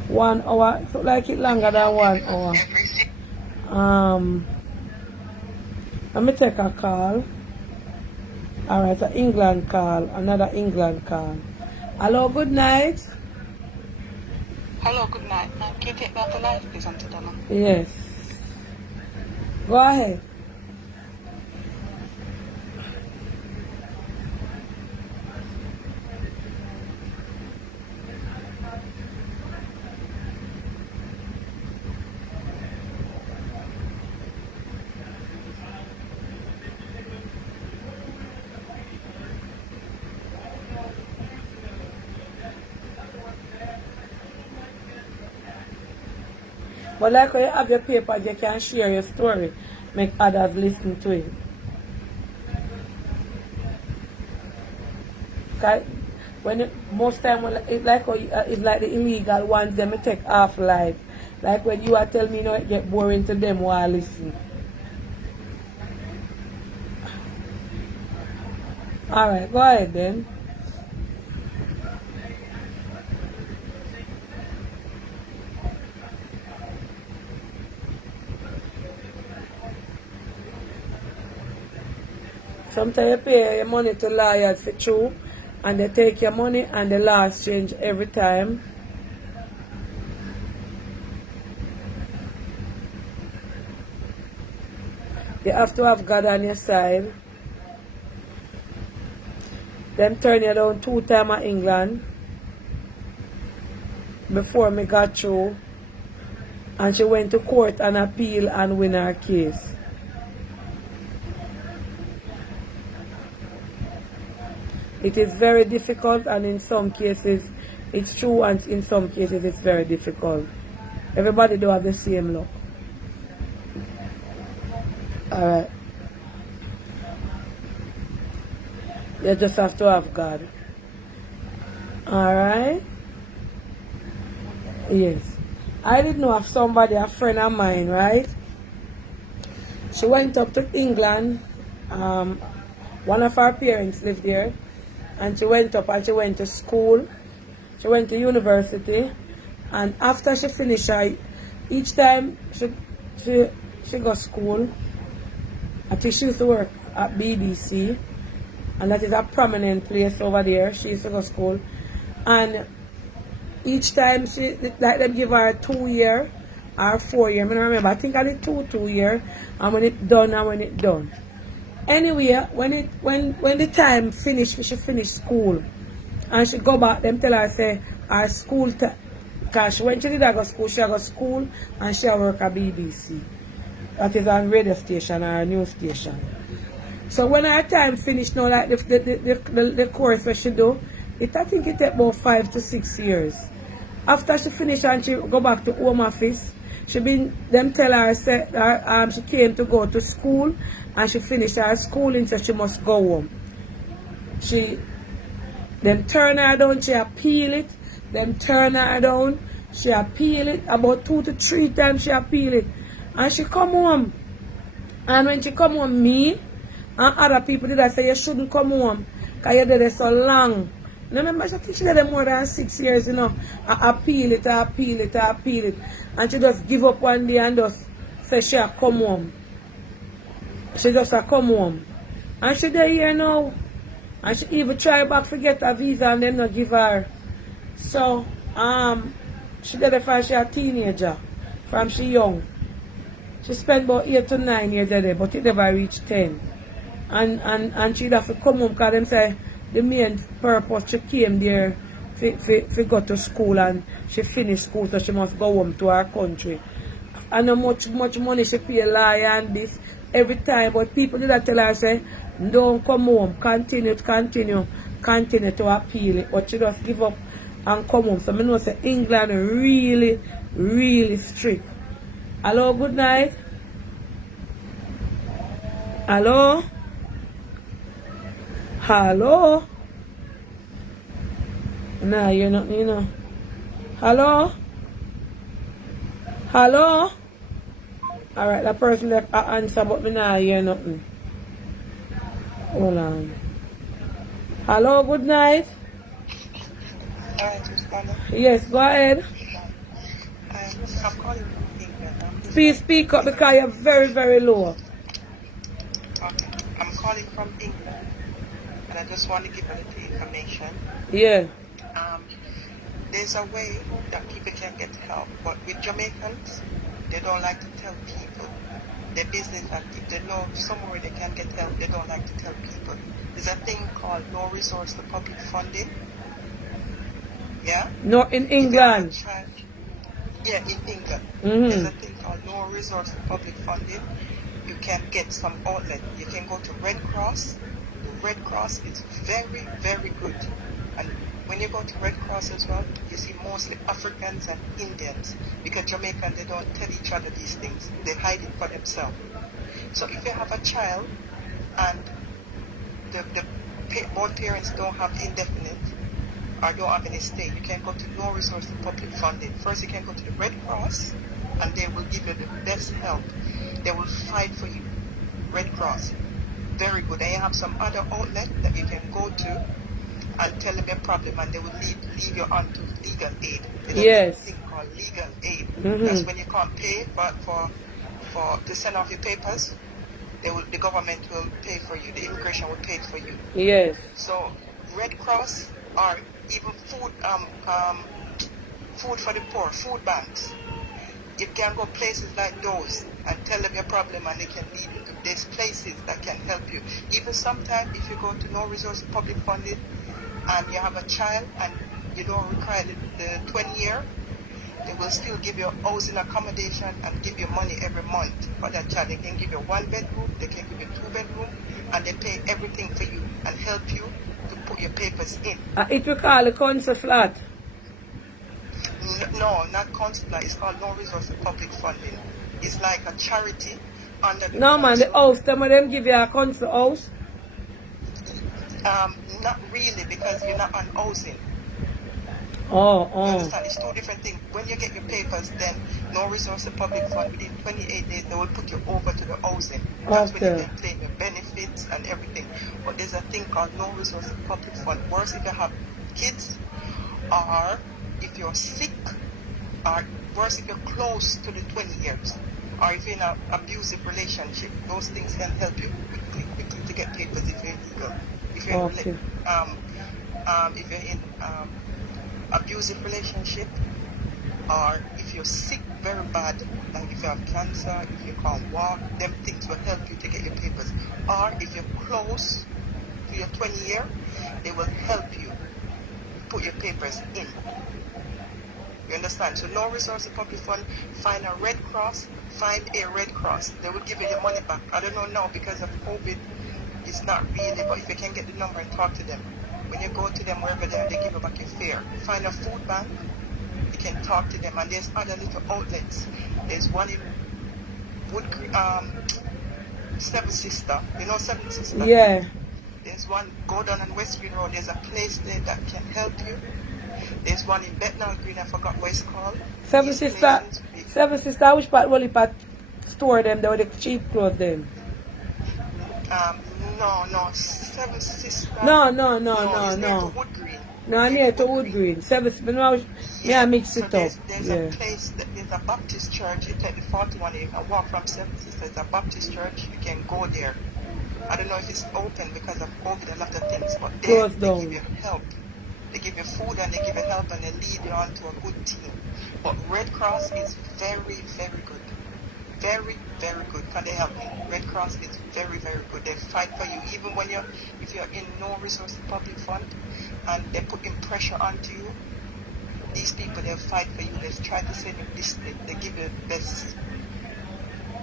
1 hour. So like it longer than 1 hour. Let me take a call. Alright, an England call. Another England call. Hello, good night. Hello, good night. Can you take me off the live, please, Auntie Donna? Yes. Go ahead. But like when you have your paper, you can share your story, make others listen to it. Okay? Most time it's like the illegal ones, them take half life. Like when you are telling me, it get boring to them while I listen. Alright, go ahead then. Sometimes you pay your money to lawyers for true, and they take your money and the laws change every time. You have to have God on your side. Them turn you down 2 times at England before me got through. And she went to court and appeal and win her case. It is very difficult, and in some cases it's true, and in some cases it's very difficult. Everybody don't have the same luck. Alright. You just have to have God. Alright? Yes. I didn't know of somebody, a friend of mine, right? She went up to England. One of her parents lived there. And she went up and she went to school. She went to university. And after she finished her, each time she go to school, I think she used to work at BBC. And that is a prominent place over there. She used to go to school. And each time she, like them give her 2 year or 4 year. I don't remember. I think I did 2 year. And when it done and when it done. Anyway, when the time finished, she finished school. And she go back, them tell her, say, her school, because when she did go to school, she go to school and she work at BBC. That is on radio station or a news station. So when her time finished now, like the course that she do, I think it take about 5 to 6 years. After she finished and she go back to home office, them tell her, say, she came to go to school and she finished her schooling, so she must go home. Them turn her down, she appeal it. Them turn her down, she appeal it. About 2 to 3 times she appeal it. And she come home. And when she come home, me and other people did say, you shouldn't come home because you're there so long. Remember, I think she did it more than 6 years, you know. I appeal it. And she just give up one day and just say she'll come home. She just come home. And she there here now. And she even try back to get a visa and them not give her. So, she did it for she a teenager. From she young. She spent about 8 to 9 years there, but it never reached 10. And she'd have to come home because them say the main purpose she came there to go to school and she finished school, so she must go home to her country. And how much money she pay a lawyer and this every time, but people did not tell her, say, don't come home, continue to appeal it, but she just give up and come home. So I know say England really, really strict. Hello, good night. Hello? Hello? Nah, you're not, you know. Hello? Hello? Alright, that person left an answer, but me nah hear nothing. Hold on. Hello, good night. Yes, go ahead. I'm calling from England. Please speak up because you're very, very low. Okay. I'm calling from England, and I just want to give a little information. Yeah. There's a way that people can get help, but with Jamaicans, they don't like to tell people their business, that if they know somewhere they can get help, they don't like to tell people. There's a thing called no resource to public funding. Yeah? No, in England. Yeah, in England. Mm-hmm. There's a thing called no resource to public funding. You can get some outlet. You can go to Red Cross. Red Cross is very, very good. And when you go to Red Cross as well, you see mostly Africans and Indians, because Jamaicans, they don't tell each other these things. They hide it for themselves. So if you have a child and both parents don't have indefinite or don't have any stay, you can go to no resource to public funding. First, you can go to the Red Cross, and they will give you the best help. They will fight for you. Red Cross, very good. And you have some other outlet that you can go to and tell them your problem, and they will lead you on to legal aid. Yes. Thing called legal aid. Mm-hmm. That's when you can't pay to send off your papers. the government will pay for you. The immigration will pay for you. Yes. So Red Cross or even food for the poor, food banks. You can go places like those and tell them your problem, and they can lead you to these places that can help you. Even sometimes if you go to no resource public funded and you have a child and you don't require the 20-year, they will still give you housing accommodation and give you money every month for that child. They can give you 1 bedroom, they can give you 2 bedroom, and they pay everything for you and help you to put your papers in. It we call a council flat. No, not council flat. It's called no resource public funding. It's like a charity under the No man, the council. house, them give you a council house. Not really, because you're not on housing. Oh, You understand? It's 2 different things. When you get your papers, then no resource public fund, within 28 days, they will put you over to the housing. That's when you can claim your benefits and everything. But there's a thing called no resource public fund. Worse if you have kids, or if you're sick, or worse if you're close to the 20 years, or if you're in an abusive relationship. Those things can help you quickly to get papers if you're illegal. If you're if you're in abusive relationship, or if you're sick very bad, like if you have cancer, if you can't walk, them things will help you to get your papers. Or if you're close to your 20 year, they will help you put your papers in. You understand? So no resource public fund, find a Red Cross, find a Red Cross. They will give you your money back. I don't know now because of COVID, it's not really, but if you can get the number and talk to them. When you go to them wherever they are, they give you back your fare. Find a food bank, you can talk to them, and there's other little outlets. There's one in Seven Sister. You know Seven Sister? Yeah. There's one, go down on West Green Road, there's a place there that can help you. There's one in Bethnal Green, I forgot what it's called. Seven Sister, which part will you store them, there with the cheap clothes them? No, Seven Sister. No. It's near to Wood Green. No, near to Wood Green. Seven Sister, I mix it up. There's a place, there's a Baptist church, you take the 41, you can walk from Seven Sisters, there's a Baptist church, you can go there. I don't know if it's open because of COVID, a lot of things, but they give you help. They give you food and they give you help and they lead you on to a good team. But Red Cross is very, very good. Very, very good. Can they help me? Red Cross is very, very good. They fight for you even when if you're in no resource public fund and they're putting pressure onto you. These people, they'll fight for you. They try to send you this thing. They give you the best,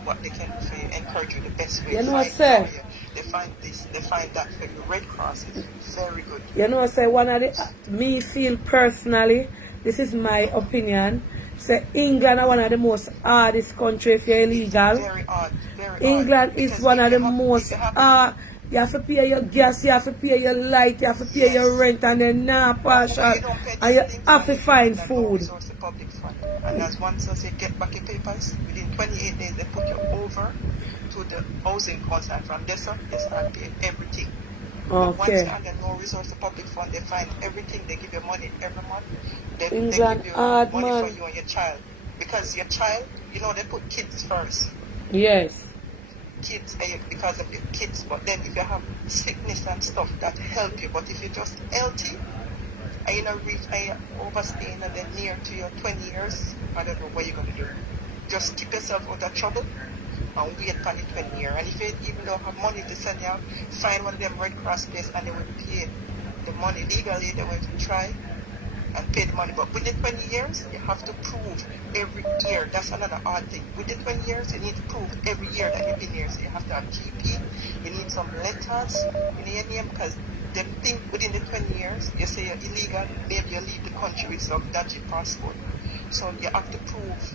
what they can do for you, encourage you the best way. You know what I say? They find this, they find that for you. Red Cross is very good. You know what I say? One of the, me feel personally, this is my opinion, say England are one of the most hardest countries if you're illegal. Very hard, very England hard. is one of the most hard. You have to pay your gas, you have to pay your light, you have to pay your rent, and then partial, and you have to find food. And as once you get back your papers, within 28 days they put you over to the housing council, and from there they start paying everything. But once you're under no resource public fund, they find everything, they give you money every month. They give you money for you and your child. Because your child, they put kids first. Yes. Kids, because of your kids, but then if you have sickness and stuff, that help you. But if you're just healthy, and you're overstaying and then near to your 20 years, I don't know what you're going to do. Just keep yourself out of trouble and wait for the 20 year. And if you even don't have money to send you out, find one of them Red Cross places and they will pay the money legally. They will try and pay the money. But within 20 years, you have to prove every year. That's another hard thing. Within 20 years, you need to prove every year that you've been here. So you have to have GP, you need some letters in your name, because they think within the 20 years, you say you're illegal, maybe you leave the country with some dodgy passport. So you have to prove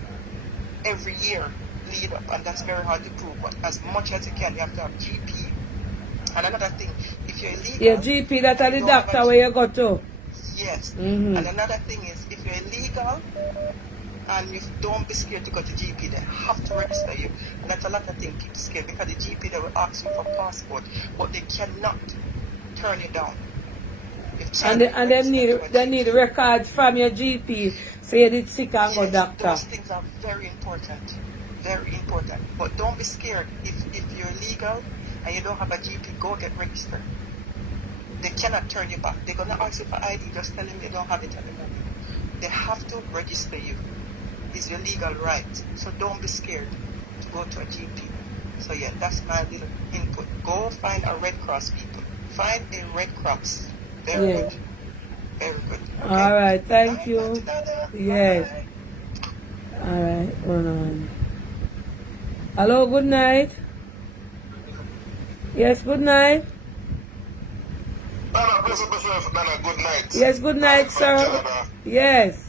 every year lead up, and that's very hard to prove. But as much as you can, you have to have GP. And another thing, if you're illegal... Yeah, GP, that's the doctor where you go to. Yes. And another thing is, if you're illegal and you don't be scared to go to GP, they have to register you. And that's a lot of things people scared, because the GP, they will ask you for passport, but they cannot turn you down. And they need records from your GP, so you did sick and go doctor. Those things are very important. very important. But don't be scared. If you're legal and you don't have a GP, go get registered. They cannot turn you back. They're going to ask you for ID. Just tell them they don't have it at the moment. They have to register you. It's your legal right. So don't be scared to go to a GP. So yeah, that's my little input. Go find a Red Cross, people. Find a Red Cross. Very good. Very good. Okay. All right, thank Bye, you. Dada. Yes. Bye. All right, hold on. Hello, good night. Yes, good night. Nana, good night. Yes, good night, sir. Yes.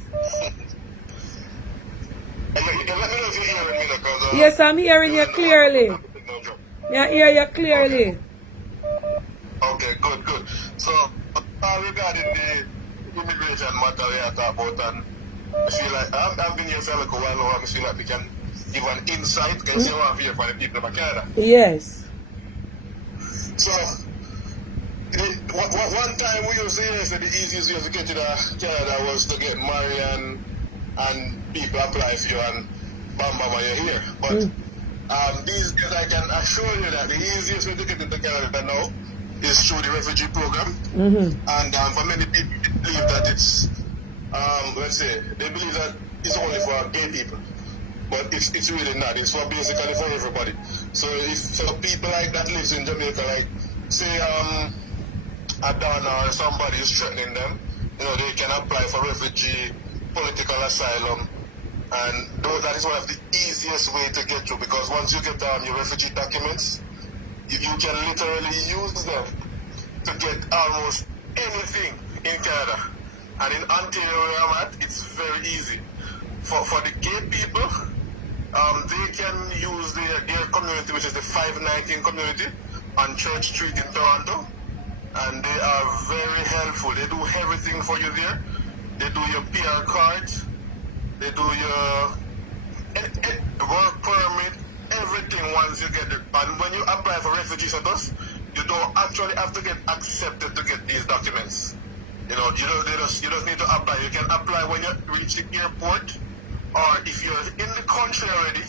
Let me know if you're hearing me, because Yes, I'm hearing you clearly. I hear you clearly. Okay, good. So, regarding the immigration matter we are talking about, and I feel like I've been here for like a while now, I feel like we can give an insight, because you want to hear from the people of Canada. Yes. So, one time we used to hear that the easiest way to get to Canada was to get married and people apply for you and bam, you're here. But these days I can assure you that the easiest way to get into Canada now is through the refugee program. And for many people, they believe that it's, they believe that it's only for gay people. But it's really not. It's for basically for everybody. So if for people like that lives in Jamaica, like say Adana or somebody is threatening them, they can apply for refugee, political asylum, and that is one of the easiest way to get through, because once you get your refugee documents, you can literally use them to get almost anything in Canada. And in Ontario where I'm at, it's very easy. For the gay people, they can use their community, which is the 519 community on Church Street in Toronto, and they are very helpful. They do everything for you there. They do your PR cards, they do your work permit, everything once you get it. And when you apply for refugee status, you don't actually have to get accepted to get these documents. You don't need to apply. You can apply when you reach the airport, or if you're in the country already,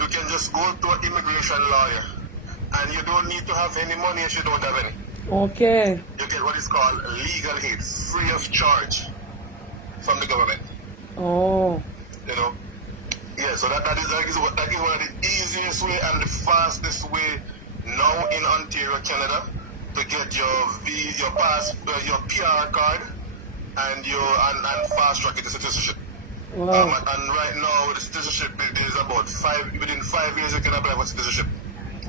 you can just go to an immigration lawyer, and you don't need to have any money if you don't have any. Okay. You get what is called legal aid, free of charge from the government. Oh. Yeah, so that is one of the easiest way and the fastest way now in Ontario, Canada, to get your PR card and fast track into citizenship. Wow. And right now the citizenship is about within 5 years you can apply for citizenship,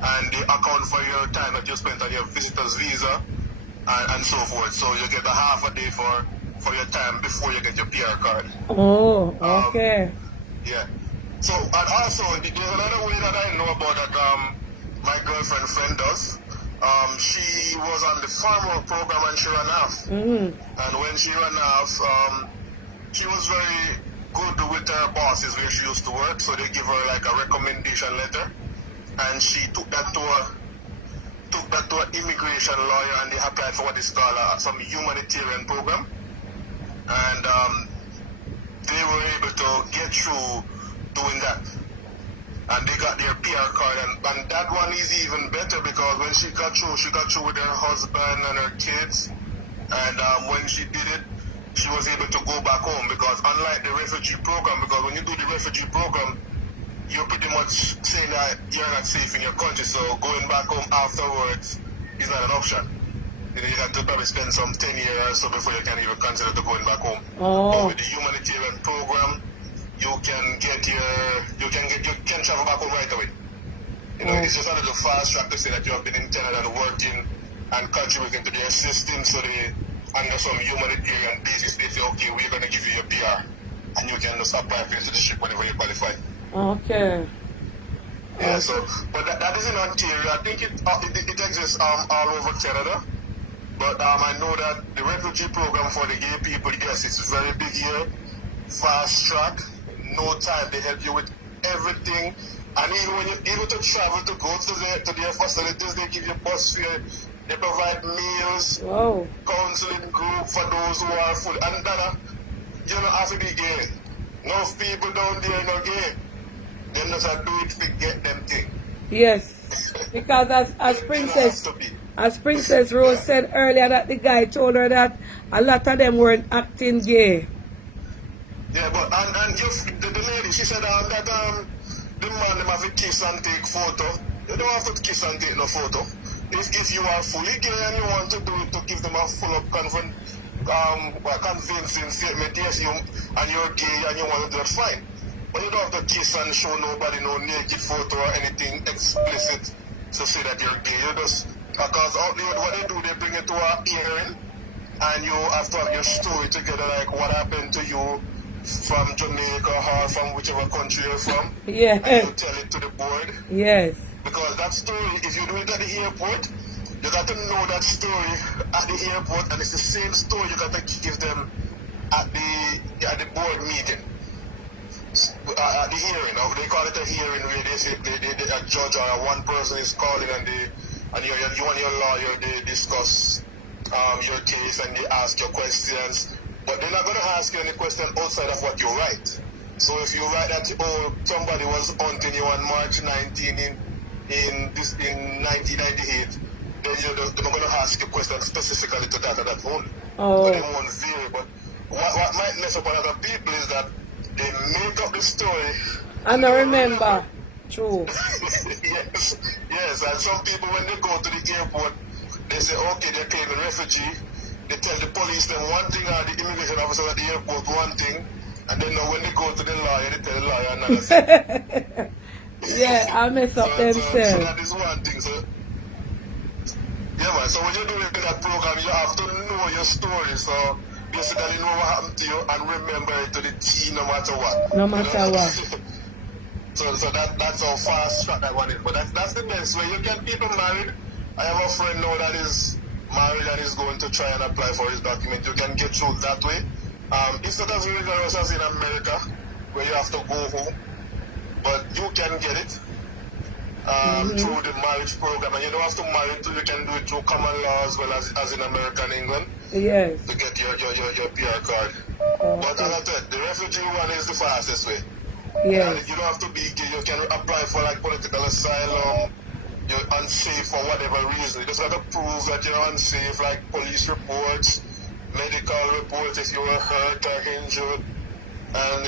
and they account for your time that you spent on your visitor's visa and so forth. So you get a half a day for your time before you get your PR card. Oh, okay. Yeah. So, and also, there's another way that I know about that my friend does. She was on the farm work program and she ran off. And when she ran off, she was very good with her bosses where she used to work, so they give her like a recommendation letter, and she took that to an immigration lawyer, and they applied for what is called some humanitarian program, and they were able to get through doing that, and they got their PR card, and that one is even better, because when she got through with her husband and her kids, and when she did it, she was able to go back home, because unlike the refugee program, because when you do the refugee program, you're pretty much saying that you're not safe in your country, so going back home afterwards is not an option. You have to probably spend some 10 years or so before you can even consider to going back home. But with the humanitarian program, you can travel back home right away. It's just a little fast track to say that you have been in Canada and working and contributing to their system, so they, under some humanitarian basis, they say, okay, we're going to give you your PR, and you can just apply for citizenship whenever you qualify. Okay. Yeah, so, but that is in Ontario. I think it exists all over Canada. But I know that the refugee program for the gay people, yes, it's very big here, fast track, no time. They help you with everything. And even when you to travel to go to their facilities, they give you bus fare, they provide meals, counseling group for those who are full. And you don't have to be gay. No people down there no gay. Them just do it to get them thing. Yes. Because It has to be. as Princess Rose said earlier, that the guy told her that a lot of them weren't acting gay. Yeah, but and just the lady, she said that the man them have to kiss and take photo. You don't have to kiss and take no photo. If you are fully gay and you want to do it to give them a full up convincing statement, yes, you're gay and you want to do it, fine. But you don't have to kiss and show nobody no naked photo or anything explicit to say that you're gay. You just because what they do, they bring it to a hearing, and you have to have your story together, like what happened to you from Jamaica or from whichever country you're from. Yeah. And you tell it to the board. Yes. Because that story, if you do it at the airport, you got to know that story at the airport, and it's the same story you got to give them at the board meeting. At the hearing, they call it a hearing where they say a judge or one person is calling and you and your lawyer, they discuss your case and they ask your questions, but they're not going to ask you any question outside of what you write. So if you write that somebody was hunting you on March 19 in 1998, then they're not going to ask you questions specifically to that only. Oh. But they won't vary. But what might mess up other people is that they make up the story. And I remember. True. yes, and some people when they go to the airport, they say, okay, they're claiming refugee. They tell the police them one thing or the immigration officer at the airport one thing, and then when they go to the lawyer, they tell the lawyer another thing. Yeah, I mess up themselves. So that is one thing. So, yeah, man, so when you're doing that program, you have to know your story. So basically know what happened to you and remember it to the T no matter what. No matter what. So that's how fast track that one is. But that's the best way. You can people married. I have a friend now that is married and is going to try and apply for his document. You can get through that way. It's not as rigorous as in America, where you have to go home. But you can get it through the marriage program. And you don't have to marry too. You can do it through common law as well as in America and England. Yes. To get your PR card. Okay. But as I said, the refugee one is the fastest way. Yes. You don't have to be gay. You can apply for like political asylum. You're unsafe for whatever reason. You just have to prove that you're unsafe, like police reports, medical reports if you were hurt or injured. And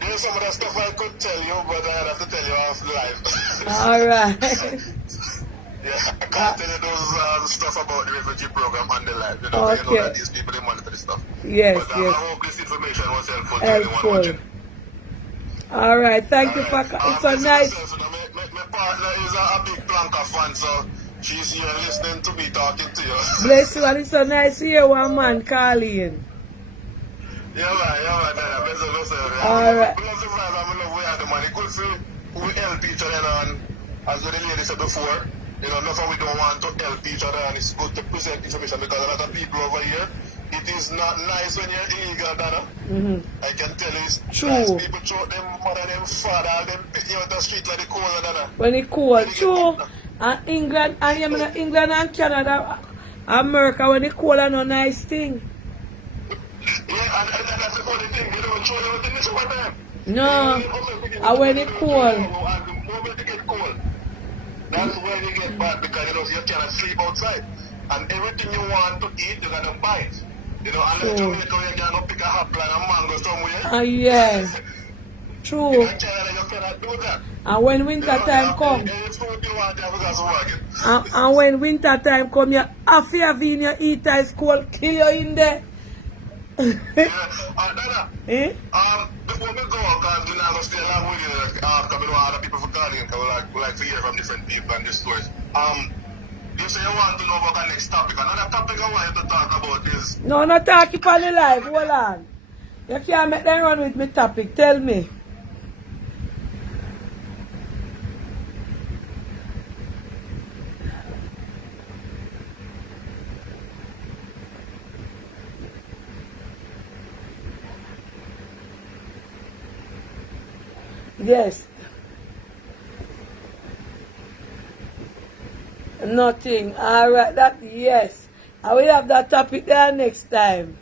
there's some of that stuff I could tell you, but I'd have to tell you off live. Alright. Yeah, I can't tell you those stuff about the refugee program on the live. Okay. You know that these people, they monitor this stuff. Yes, but yes. I hope this information was helpful to anyone watching. Alright, thank you for it's so nice. My partner is a big Blanca fan, so she's here listening to me talking to you. Bless you, and it's so nice to hear one man calling. Yeah, man. Alright. We love the vibe, and we love we have the money. Good for we help each other, and as the lady said before, nothing we don't want to help each other, and it's good to present information because a lot of people over here, it is not nice when you're illegal, Dana. I can tell you, it's true. Nice people throw them mother, them father, them pick you out the street like the cold, Dana. When it cold, true. And England, and England and Canada, America, when it cold, are no nice thing. Yeah, and that's the only thing. They don't show you everything this one time. No. And when it cold. And the moment it get cold, that's when you get bad because you cannot sleep outside. And everything you want to eat, you gotta buy it. Unless Jamaica, you cannot pick a apple and a mango somewhere. Yeah. True. In Canada, you cannot do that. And when winter time come, and when winter time come, you have to have in your eat ice cold, kill you in there. Dana, Eh? before we go, because we're not going to stay along with you, because we don't want other people for calling, because we like to hear from different people and their stories. You say you want to know about the next topic. Another topic I want you to talk about is... No, not talking on the live. Hold on. You can't make them run with my topic. Tell me. Yes. Nothing. Alright, that yes. I will have that topic there next time.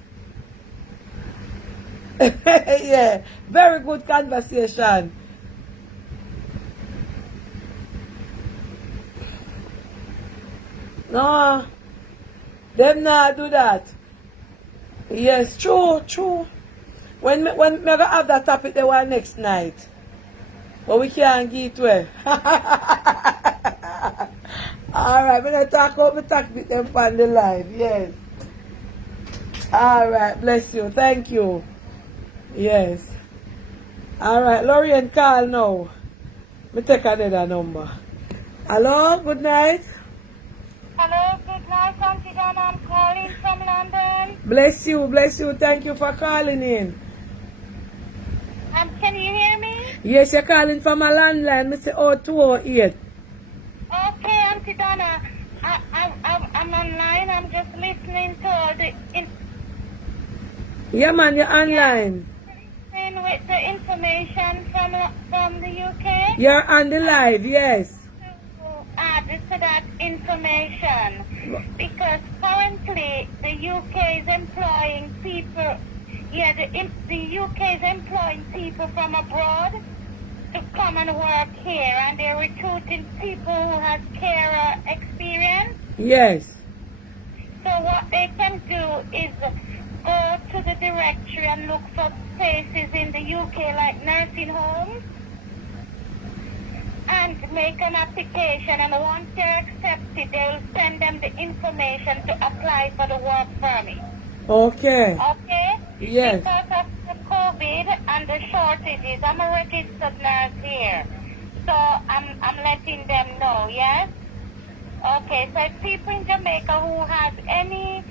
Yeah. Very good conversation. No, them not do that. Yes, true. When me gonna have that topic the one next night. But we can't get to it. Alright, we're gonna talk about the topic them on the live, yes. Alright, bless you, thank you. Yes. Alright, Lorraine call now. Me take another number. Hello, good night. Hello, good night, Auntie Donna. I'm calling from London. Bless you, thank you for calling in. Can you hear me? Yes, you're calling from a landline, Mr. 0208. Okay, Auntie Donna. I'm online. I'm just listening to all the Yeah, man, you're online. with the information from the UK. You're on the live, yes. To add to that information, because currently the UK is employing people. Yeah, the UK is employing people from abroad to come and work here, and they're recruiting people who have carer experience. Yes. So what they can do is go to the directory and look for places in the UK like nursing homes and make an application, and once they're accepted, they will send them the information to apply for the work permit. Okay. Okay? Yes. Because of the COVID and the shortages, I'm a registered nurse here. So I'm letting them know, yes? Okay, so if people in Jamaica who have any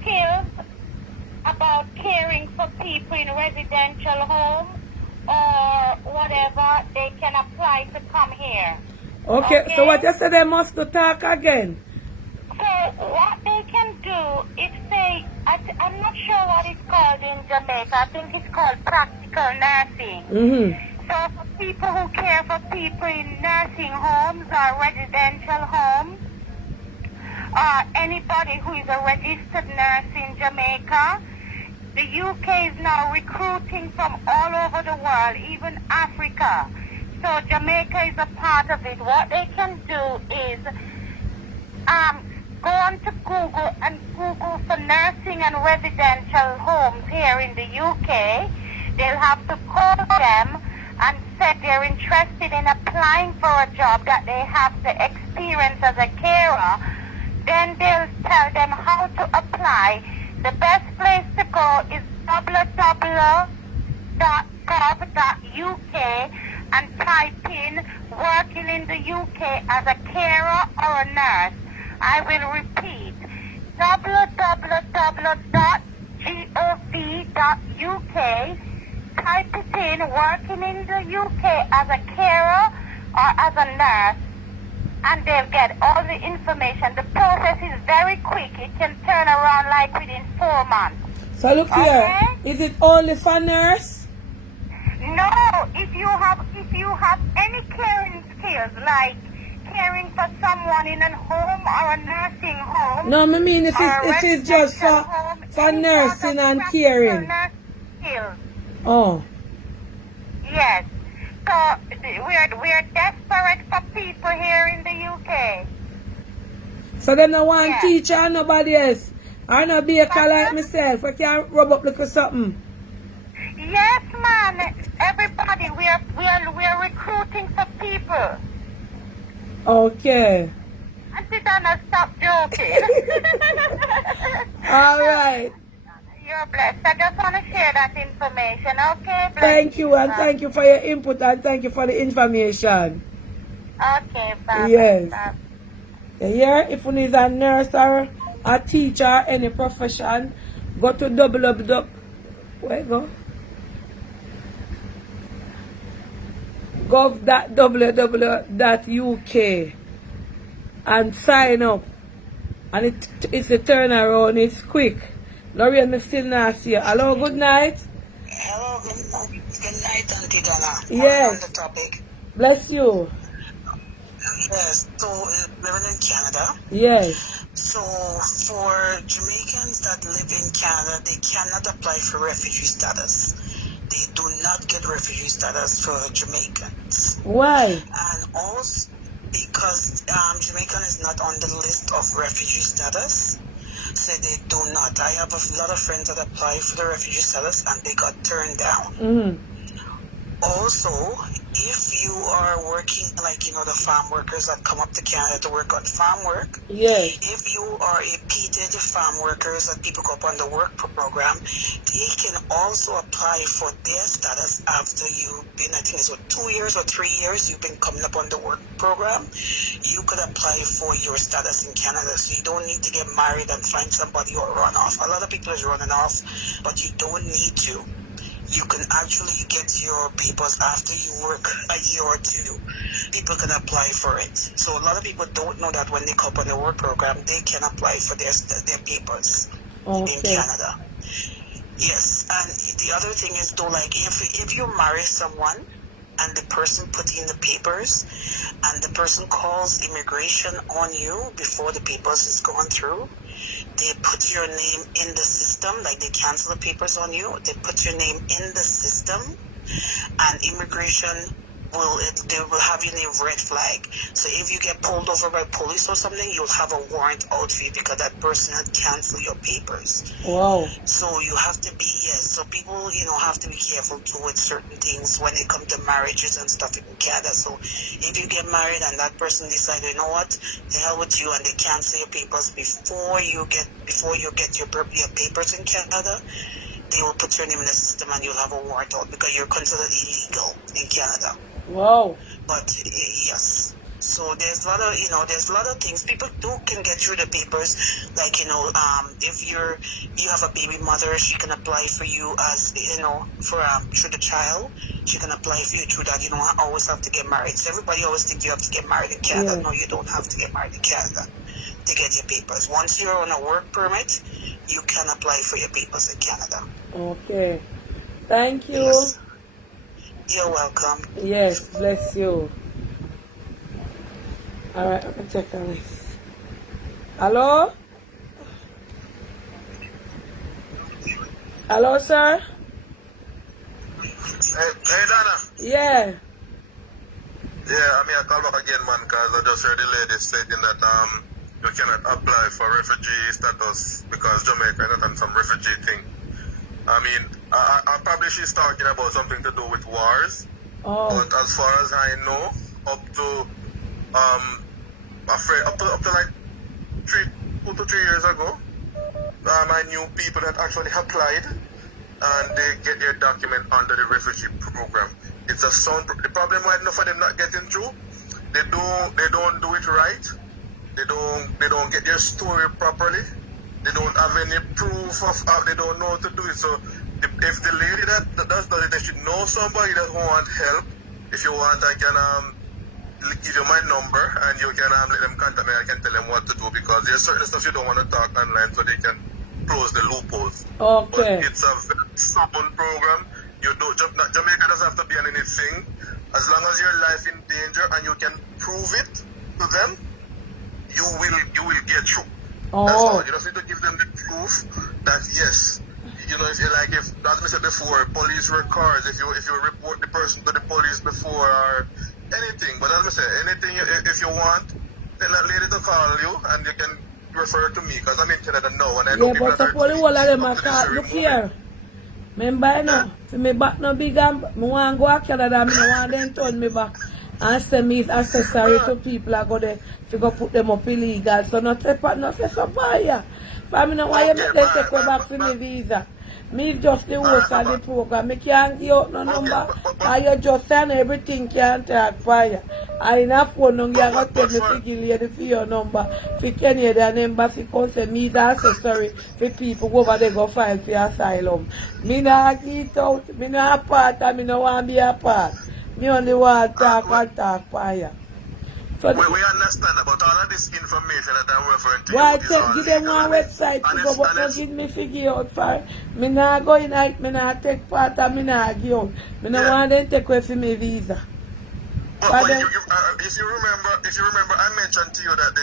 skills about caring for people in residential homes or whatever, they can apply to come here. Okay, so what you said, they must to talk again? So what they can do is say, I'm not sure what it's called in Jamaica. I think it's called practical nursing. Mm-hmm. So for people who care for people in nursing homes or residential homes, or anybody who is a registered nurse in Jamaica, the UK is now recruiting from all over the world, even Africa. So Jamaica is a part of it. What they can do is go on to Google and Google for nursing and residential homes here in the UK. They'll have to call them and say they're interested in applying for a job, that they have the experience as a carer. Then they'll tell them how to apply. The best place to go is www.gov.uk and type in working in the UK as a carer or a nurse. I will repeat, www.gov.uk, type it in, working in the UK as a carer or as a nurse, and they'll get all the information. The process is very quick. It can turn around like within 4 months. So look here, is it only for nurse? No, if you have any caring skills, like caring for someone in a home or a nursing home. No, I mean it is just for nursing and caring. Oh. Yes. So we're desperate for people here in the UK. So them no want teacher and nobody else. I no baker like myself. I can rub up little something. Yes, man. Everybody, we are recruiting for people. Okay. Auntie Donna, stop joking. All right. You're blessed. I just want to share that information, okay? Bless Thank you, and thank you for your input, and thank you for the information. Okay, bye. Yes. Bye. Here, if you need a nurse or a teacher, any profession, go to www. Where go? gov.www.uk and sign up. And it's a turnaround, it's quick. Lorraine, me still not see you. Hello, good night. Hello, good night, Auntie Donna. Yes. On the topic. Bless you. Yes, so living in Canada. Yes. So for Jamaicans that live in Canada, they cannot apply for refugee status. They do not get refugee status for Jamaicans. Why? And also, because Jamaican is not on the list of refugee status, so they do not. I have a lot of friends that apply for the refugee status and they got turned down. Mm-hmm. Also, if you are working, like, the farm workers that come up to Canada to work on farm work, Yes. if you are a PTED farm workers that people go up on the work program, they can also apply for their status after you've been, I think it's 2 years or 3 years, you've been coming up on the work program. You could apply for your status in Canada, so you don't need to get married and find somebody or run off. A lot of people is running off, but you don't need to. You can actually get your papers after you work a year or two. People can apply for it. So a lot of people don't know that when they come on the work program, they can apply for their papers in Canada. Yes, and the other thing is though, like if you marry someone and the person put in the papers and the person calls immigration on you before the papers is going through, they put your name in the system, like they cancel the papers on you, they put your name in the system, and immigration they will have your name red flag. So if you get pulled over by police or something, you'll have a warrant out for you because that person had canceled your papers. Wow. So you have to be, so people, have to be careful too with certain things when it comes to marriages and stuff in Canada. So if you get married and that person decides, you know what, the hell with you, and they cancel your papers before you get your papers in Canada, they will put your name in the system and you'll have a warrant out because you're considered illegal in Canada. Wow. But yes, so there's a lot of things. People can get through the papers, like if you have a baby mother, she can apply for you as for through the child. She can apply for you through that. You don't always have to get married. So everybody always think you have to get married in Canada. Yeah. No, you don't have to get married in Canada to get your papers. Once you're on a work permit, you can apply for your papers in Canada. Okay. Thank you. Yes. You're welcome. Yes, bless you. Alright, I'm gonna check on this. Hello? Hello, sir? Hey, Dana. Yeah. Yeah, I call back again, man, because I just heard the lady stating that you cannot apply for refugee status because Jamaica is not on some refugee thing. I probably she's talking about something to do with wars. Oh. But as far as I know, up to like 2 to 3 years ago, I knew people that actually applied and they get their document under the refugee program. It's a sound. The problem right now for them not getting through, they don't do it right. They don't get their story properly. They don't have any proof of how they don't know how to do it. So if the lady that does it, they should know somebody that want help. If you want, I can give you my number and you can let them contact me. I can tell them what to do because there's certain stuff you don't want to talk online so they can close the loopholes. Okay. But it's a very sound program. Jamaica doesn't have to be on anything. As long as your life in danger and you can prove it to them, you will get through. Oh. That's all. You just need to give them the proof that yes, if as we said before, police records, if you report the person to the police before or anything. But as I said, anything if you want, tell that lady to call you and you can refer to me because I'm in Canada now and I know people but that suppose all of them are are look here. Remember now, if me back no big and me want to go to Canada, me no want them turn me back and say me is accessory to people I go there to go put them up illegal. So not say so buy. For me no want you make them take me back for me visa. Me just the host of the program. Me can't give out no number. And you just send everything can't take fire. I in a phone number you got tell me to give lady for your number. For Kenya the embassy come say me is accessory for people go over there go file for asylum. Me not get out. Me not a part and me no want to be a part. Me only want to talk and talk fire. So we understand about all of this information that I'm referring to. why give them one website to go, but not give me figure out for me not go in it, me not take part and me not give out. Me no want them take away for me visa. But if you remember, I mentioned to you that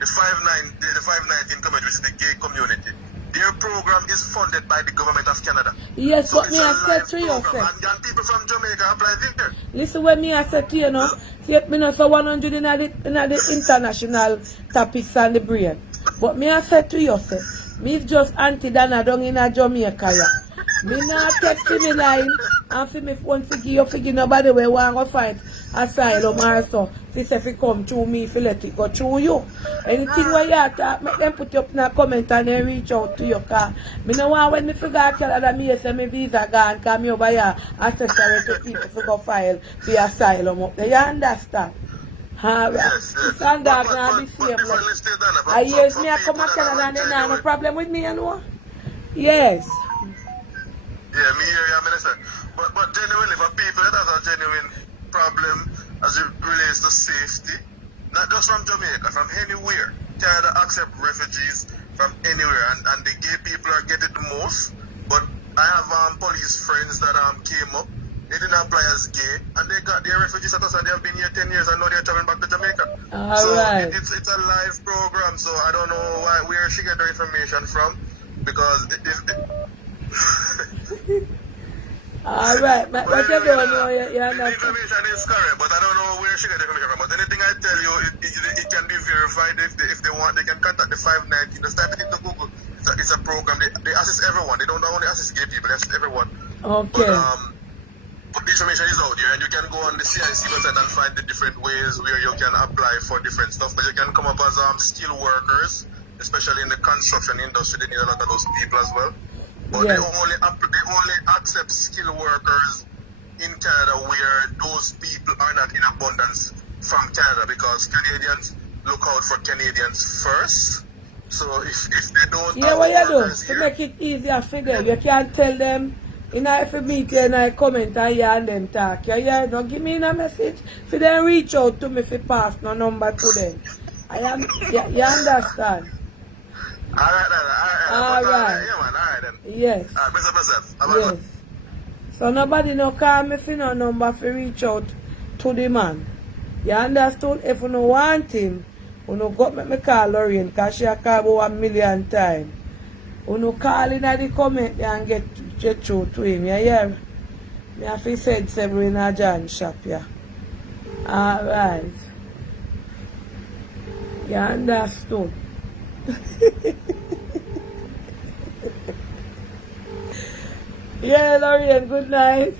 the 519 community, which is the gay community, their program is funded by the government of Canada. Yes, So but it's me a I said live to you, program. sir. And people from Jamaica apply there. Listen what me I said to you, know. See, me know so 100 in the international topics and the brain. But me I said to you, sir. Me just Auntie Dana down in a Jamaica, yeah. Me not text me line and for me phone for give nobody we want to fight asylum or so. She say if it come through me, if you let it go through you. Anything where you talk, make them put up in a comment and then reach out to you. Cause me no want when me figure Canada me say me visa gone, come me over here accessory to people to go file for asylum up there. You understand? Yes. It's and But dog now the same. differently state than I yes, for me I come people to that Canada have a and then I no genuine. problem with me, you know? Yes. Yeah, me hear you, Minister. But genuinely, for people that have a genuine problem as it relates to safety, not just from Jamaica, from anywhere. Canada accept refugees from anywhere, and the gay people are getting the most. But I have police friends that came up. They didn't apply as gay, and they got their refugee status, and they have been here 10 years, and now they're traveling back to Jamaica. All right. It's a live program, so I don't know where she get the information from, because All right, but what you don't know, you the understand? information is correct, but I don't know where she got the information from. But anything I tell you, it can be verified. If they want, they can contact the 519. Just type it into Google. It's a program. They assist everyone. They don't only assist gay people. They assist everyone. Okay. But the information is out there, and you can go on the CIC website and find the different ways where you can apply for different stuff. But you can come up as skilled workers, especially in the construction industry. They need a lot of those people as well. But Yes. they only accept skilled workers in Canada where those people are not in abundance from Canada, because Canadians look out for Canadians first. So if they don't Yeah, have what you do? workers To here, make it easier for them, you can tell them, if you meet you and I comment and you and them talk. Yeah, don't give me a message. For them reach out to me if you pass no number to them. You understand? Alright then. All right. Yeah, man, alright then. Yes. Best of myself. Have a good. Yes. So nobody no call me for no number for reach out to the man. You understood? If you no want him, you no go make me call Lorraine, because she a call about 1 million times. You no call in the comment and get through to him. You hear? Me have to send several in a John shop, yeah. Alright. You understood? Yeah, Lorraine, good night.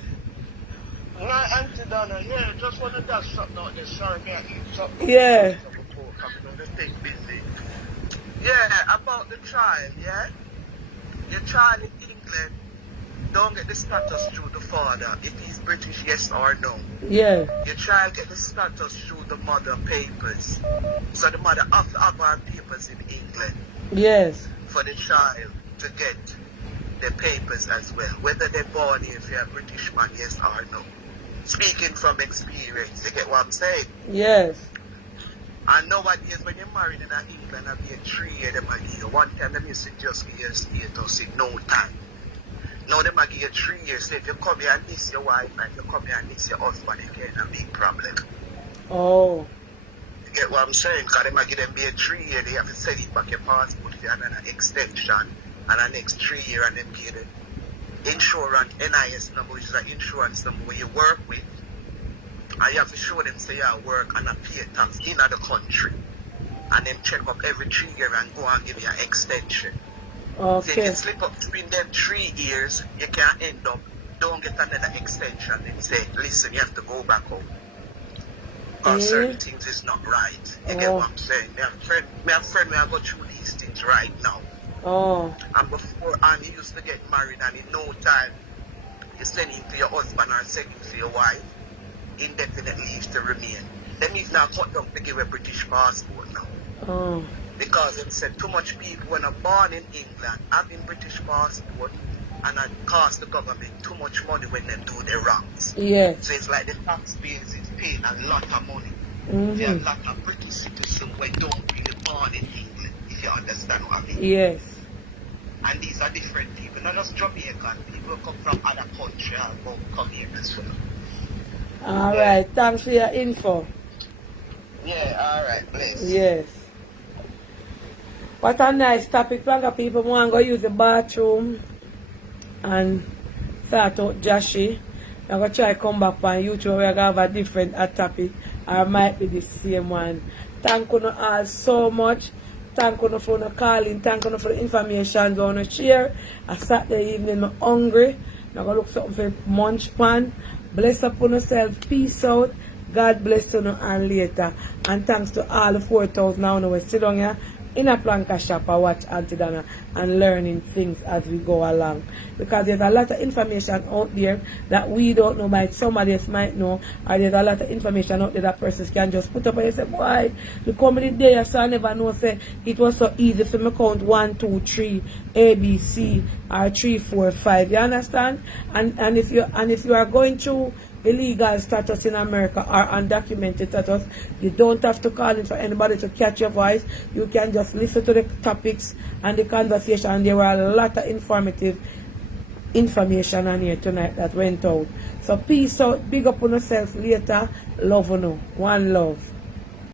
Right, Auntie Donna, yeah, just want to dash something out there. Sorry, me, I eat something. Yeah. The thing busy. Yeah, about the child, yeah? Your child in England don't get the status through the father, if he's British, yes or no. Yeah. Your child get the status through the mother papers. So the mother have to have her papers in England Yes. for the child to get the papers as well. Whether they're born here, if you're a British man, yes or no. Speaking from experience, you get what I'm saying? Yes. And nowadays, when you're married in England, I'll be a 3 year, they might give you 1 time, they used to just give you a status in no time. Now they might give you 3 years, so if you come here and miss your wife, and you come here and miss your husband again, a big problem. Oh. You get what I'm saying? Because they might give them be a 3 year, they have to send it back your passport for another extension, and the next 3 year, and then give the insurance, NIS number, which is an insurance number where you work with, and you have to show them say you work and pay tax in the country, and then check up every 3 years and go and give you an extension. So if Okay. you slip up between them 3 years, you can end up, don't get another extension and say, listen, you have to go back home. Because certain things is not right. You get what I'm saying? Me have a friend who go through these things right now. Oh. And before, and he used to get married, and in no time, you send him to your husband or send him to your wife, indefinite leave to remain. Them even now cut down to give a British passport now. Oh. Because it said too much people when are born in England having British passport, and it cost the government too much money when they do their wrongs. Yes. So it's like the taxpayers is paying a lot of money. Mm-hmm. There are a lot of British citizens who don't really born in England, if you understand what I mean. Yes. And these are different people, not just Jamaican people who come from other countries who come here as well. Alright, thanks for your info. Yeah, alright, bless. Yes. What a nice topic. Plenty of people want to go use the bathroom and start out Joshy. I'm going to try to come back on YouTube. We're going to have a different topic. Or it might be the same one. Thank you all so much. Thank you for the calling. Thank you for the information you want to share. A Saturday evening, I'm hungry. I'm going to look something for munch pan. Bless upon yourself. Peace out. God bless you and later. And thanks to all the 4,000 now we sit down here in a planka shop and watch Auntie Dana and learning things as we go along. Because there's a lot of information out there that we don't know, but somebody else might know, or there's a lot of information out there that persons can just put up and say, boy, the comedy day, so I never know, say, it was so easy for me count 1, 2, 3, A, B, C, or 3, 4, 5. You understand? And if you are going through illegal status in America or undocumented status, you don't have to call in for anybody to catch your voice. You can just listen to the topics and the conversation. There were a lot of informative information on here tonight that went out. So peace out, big up on yourself later. Love you. One love.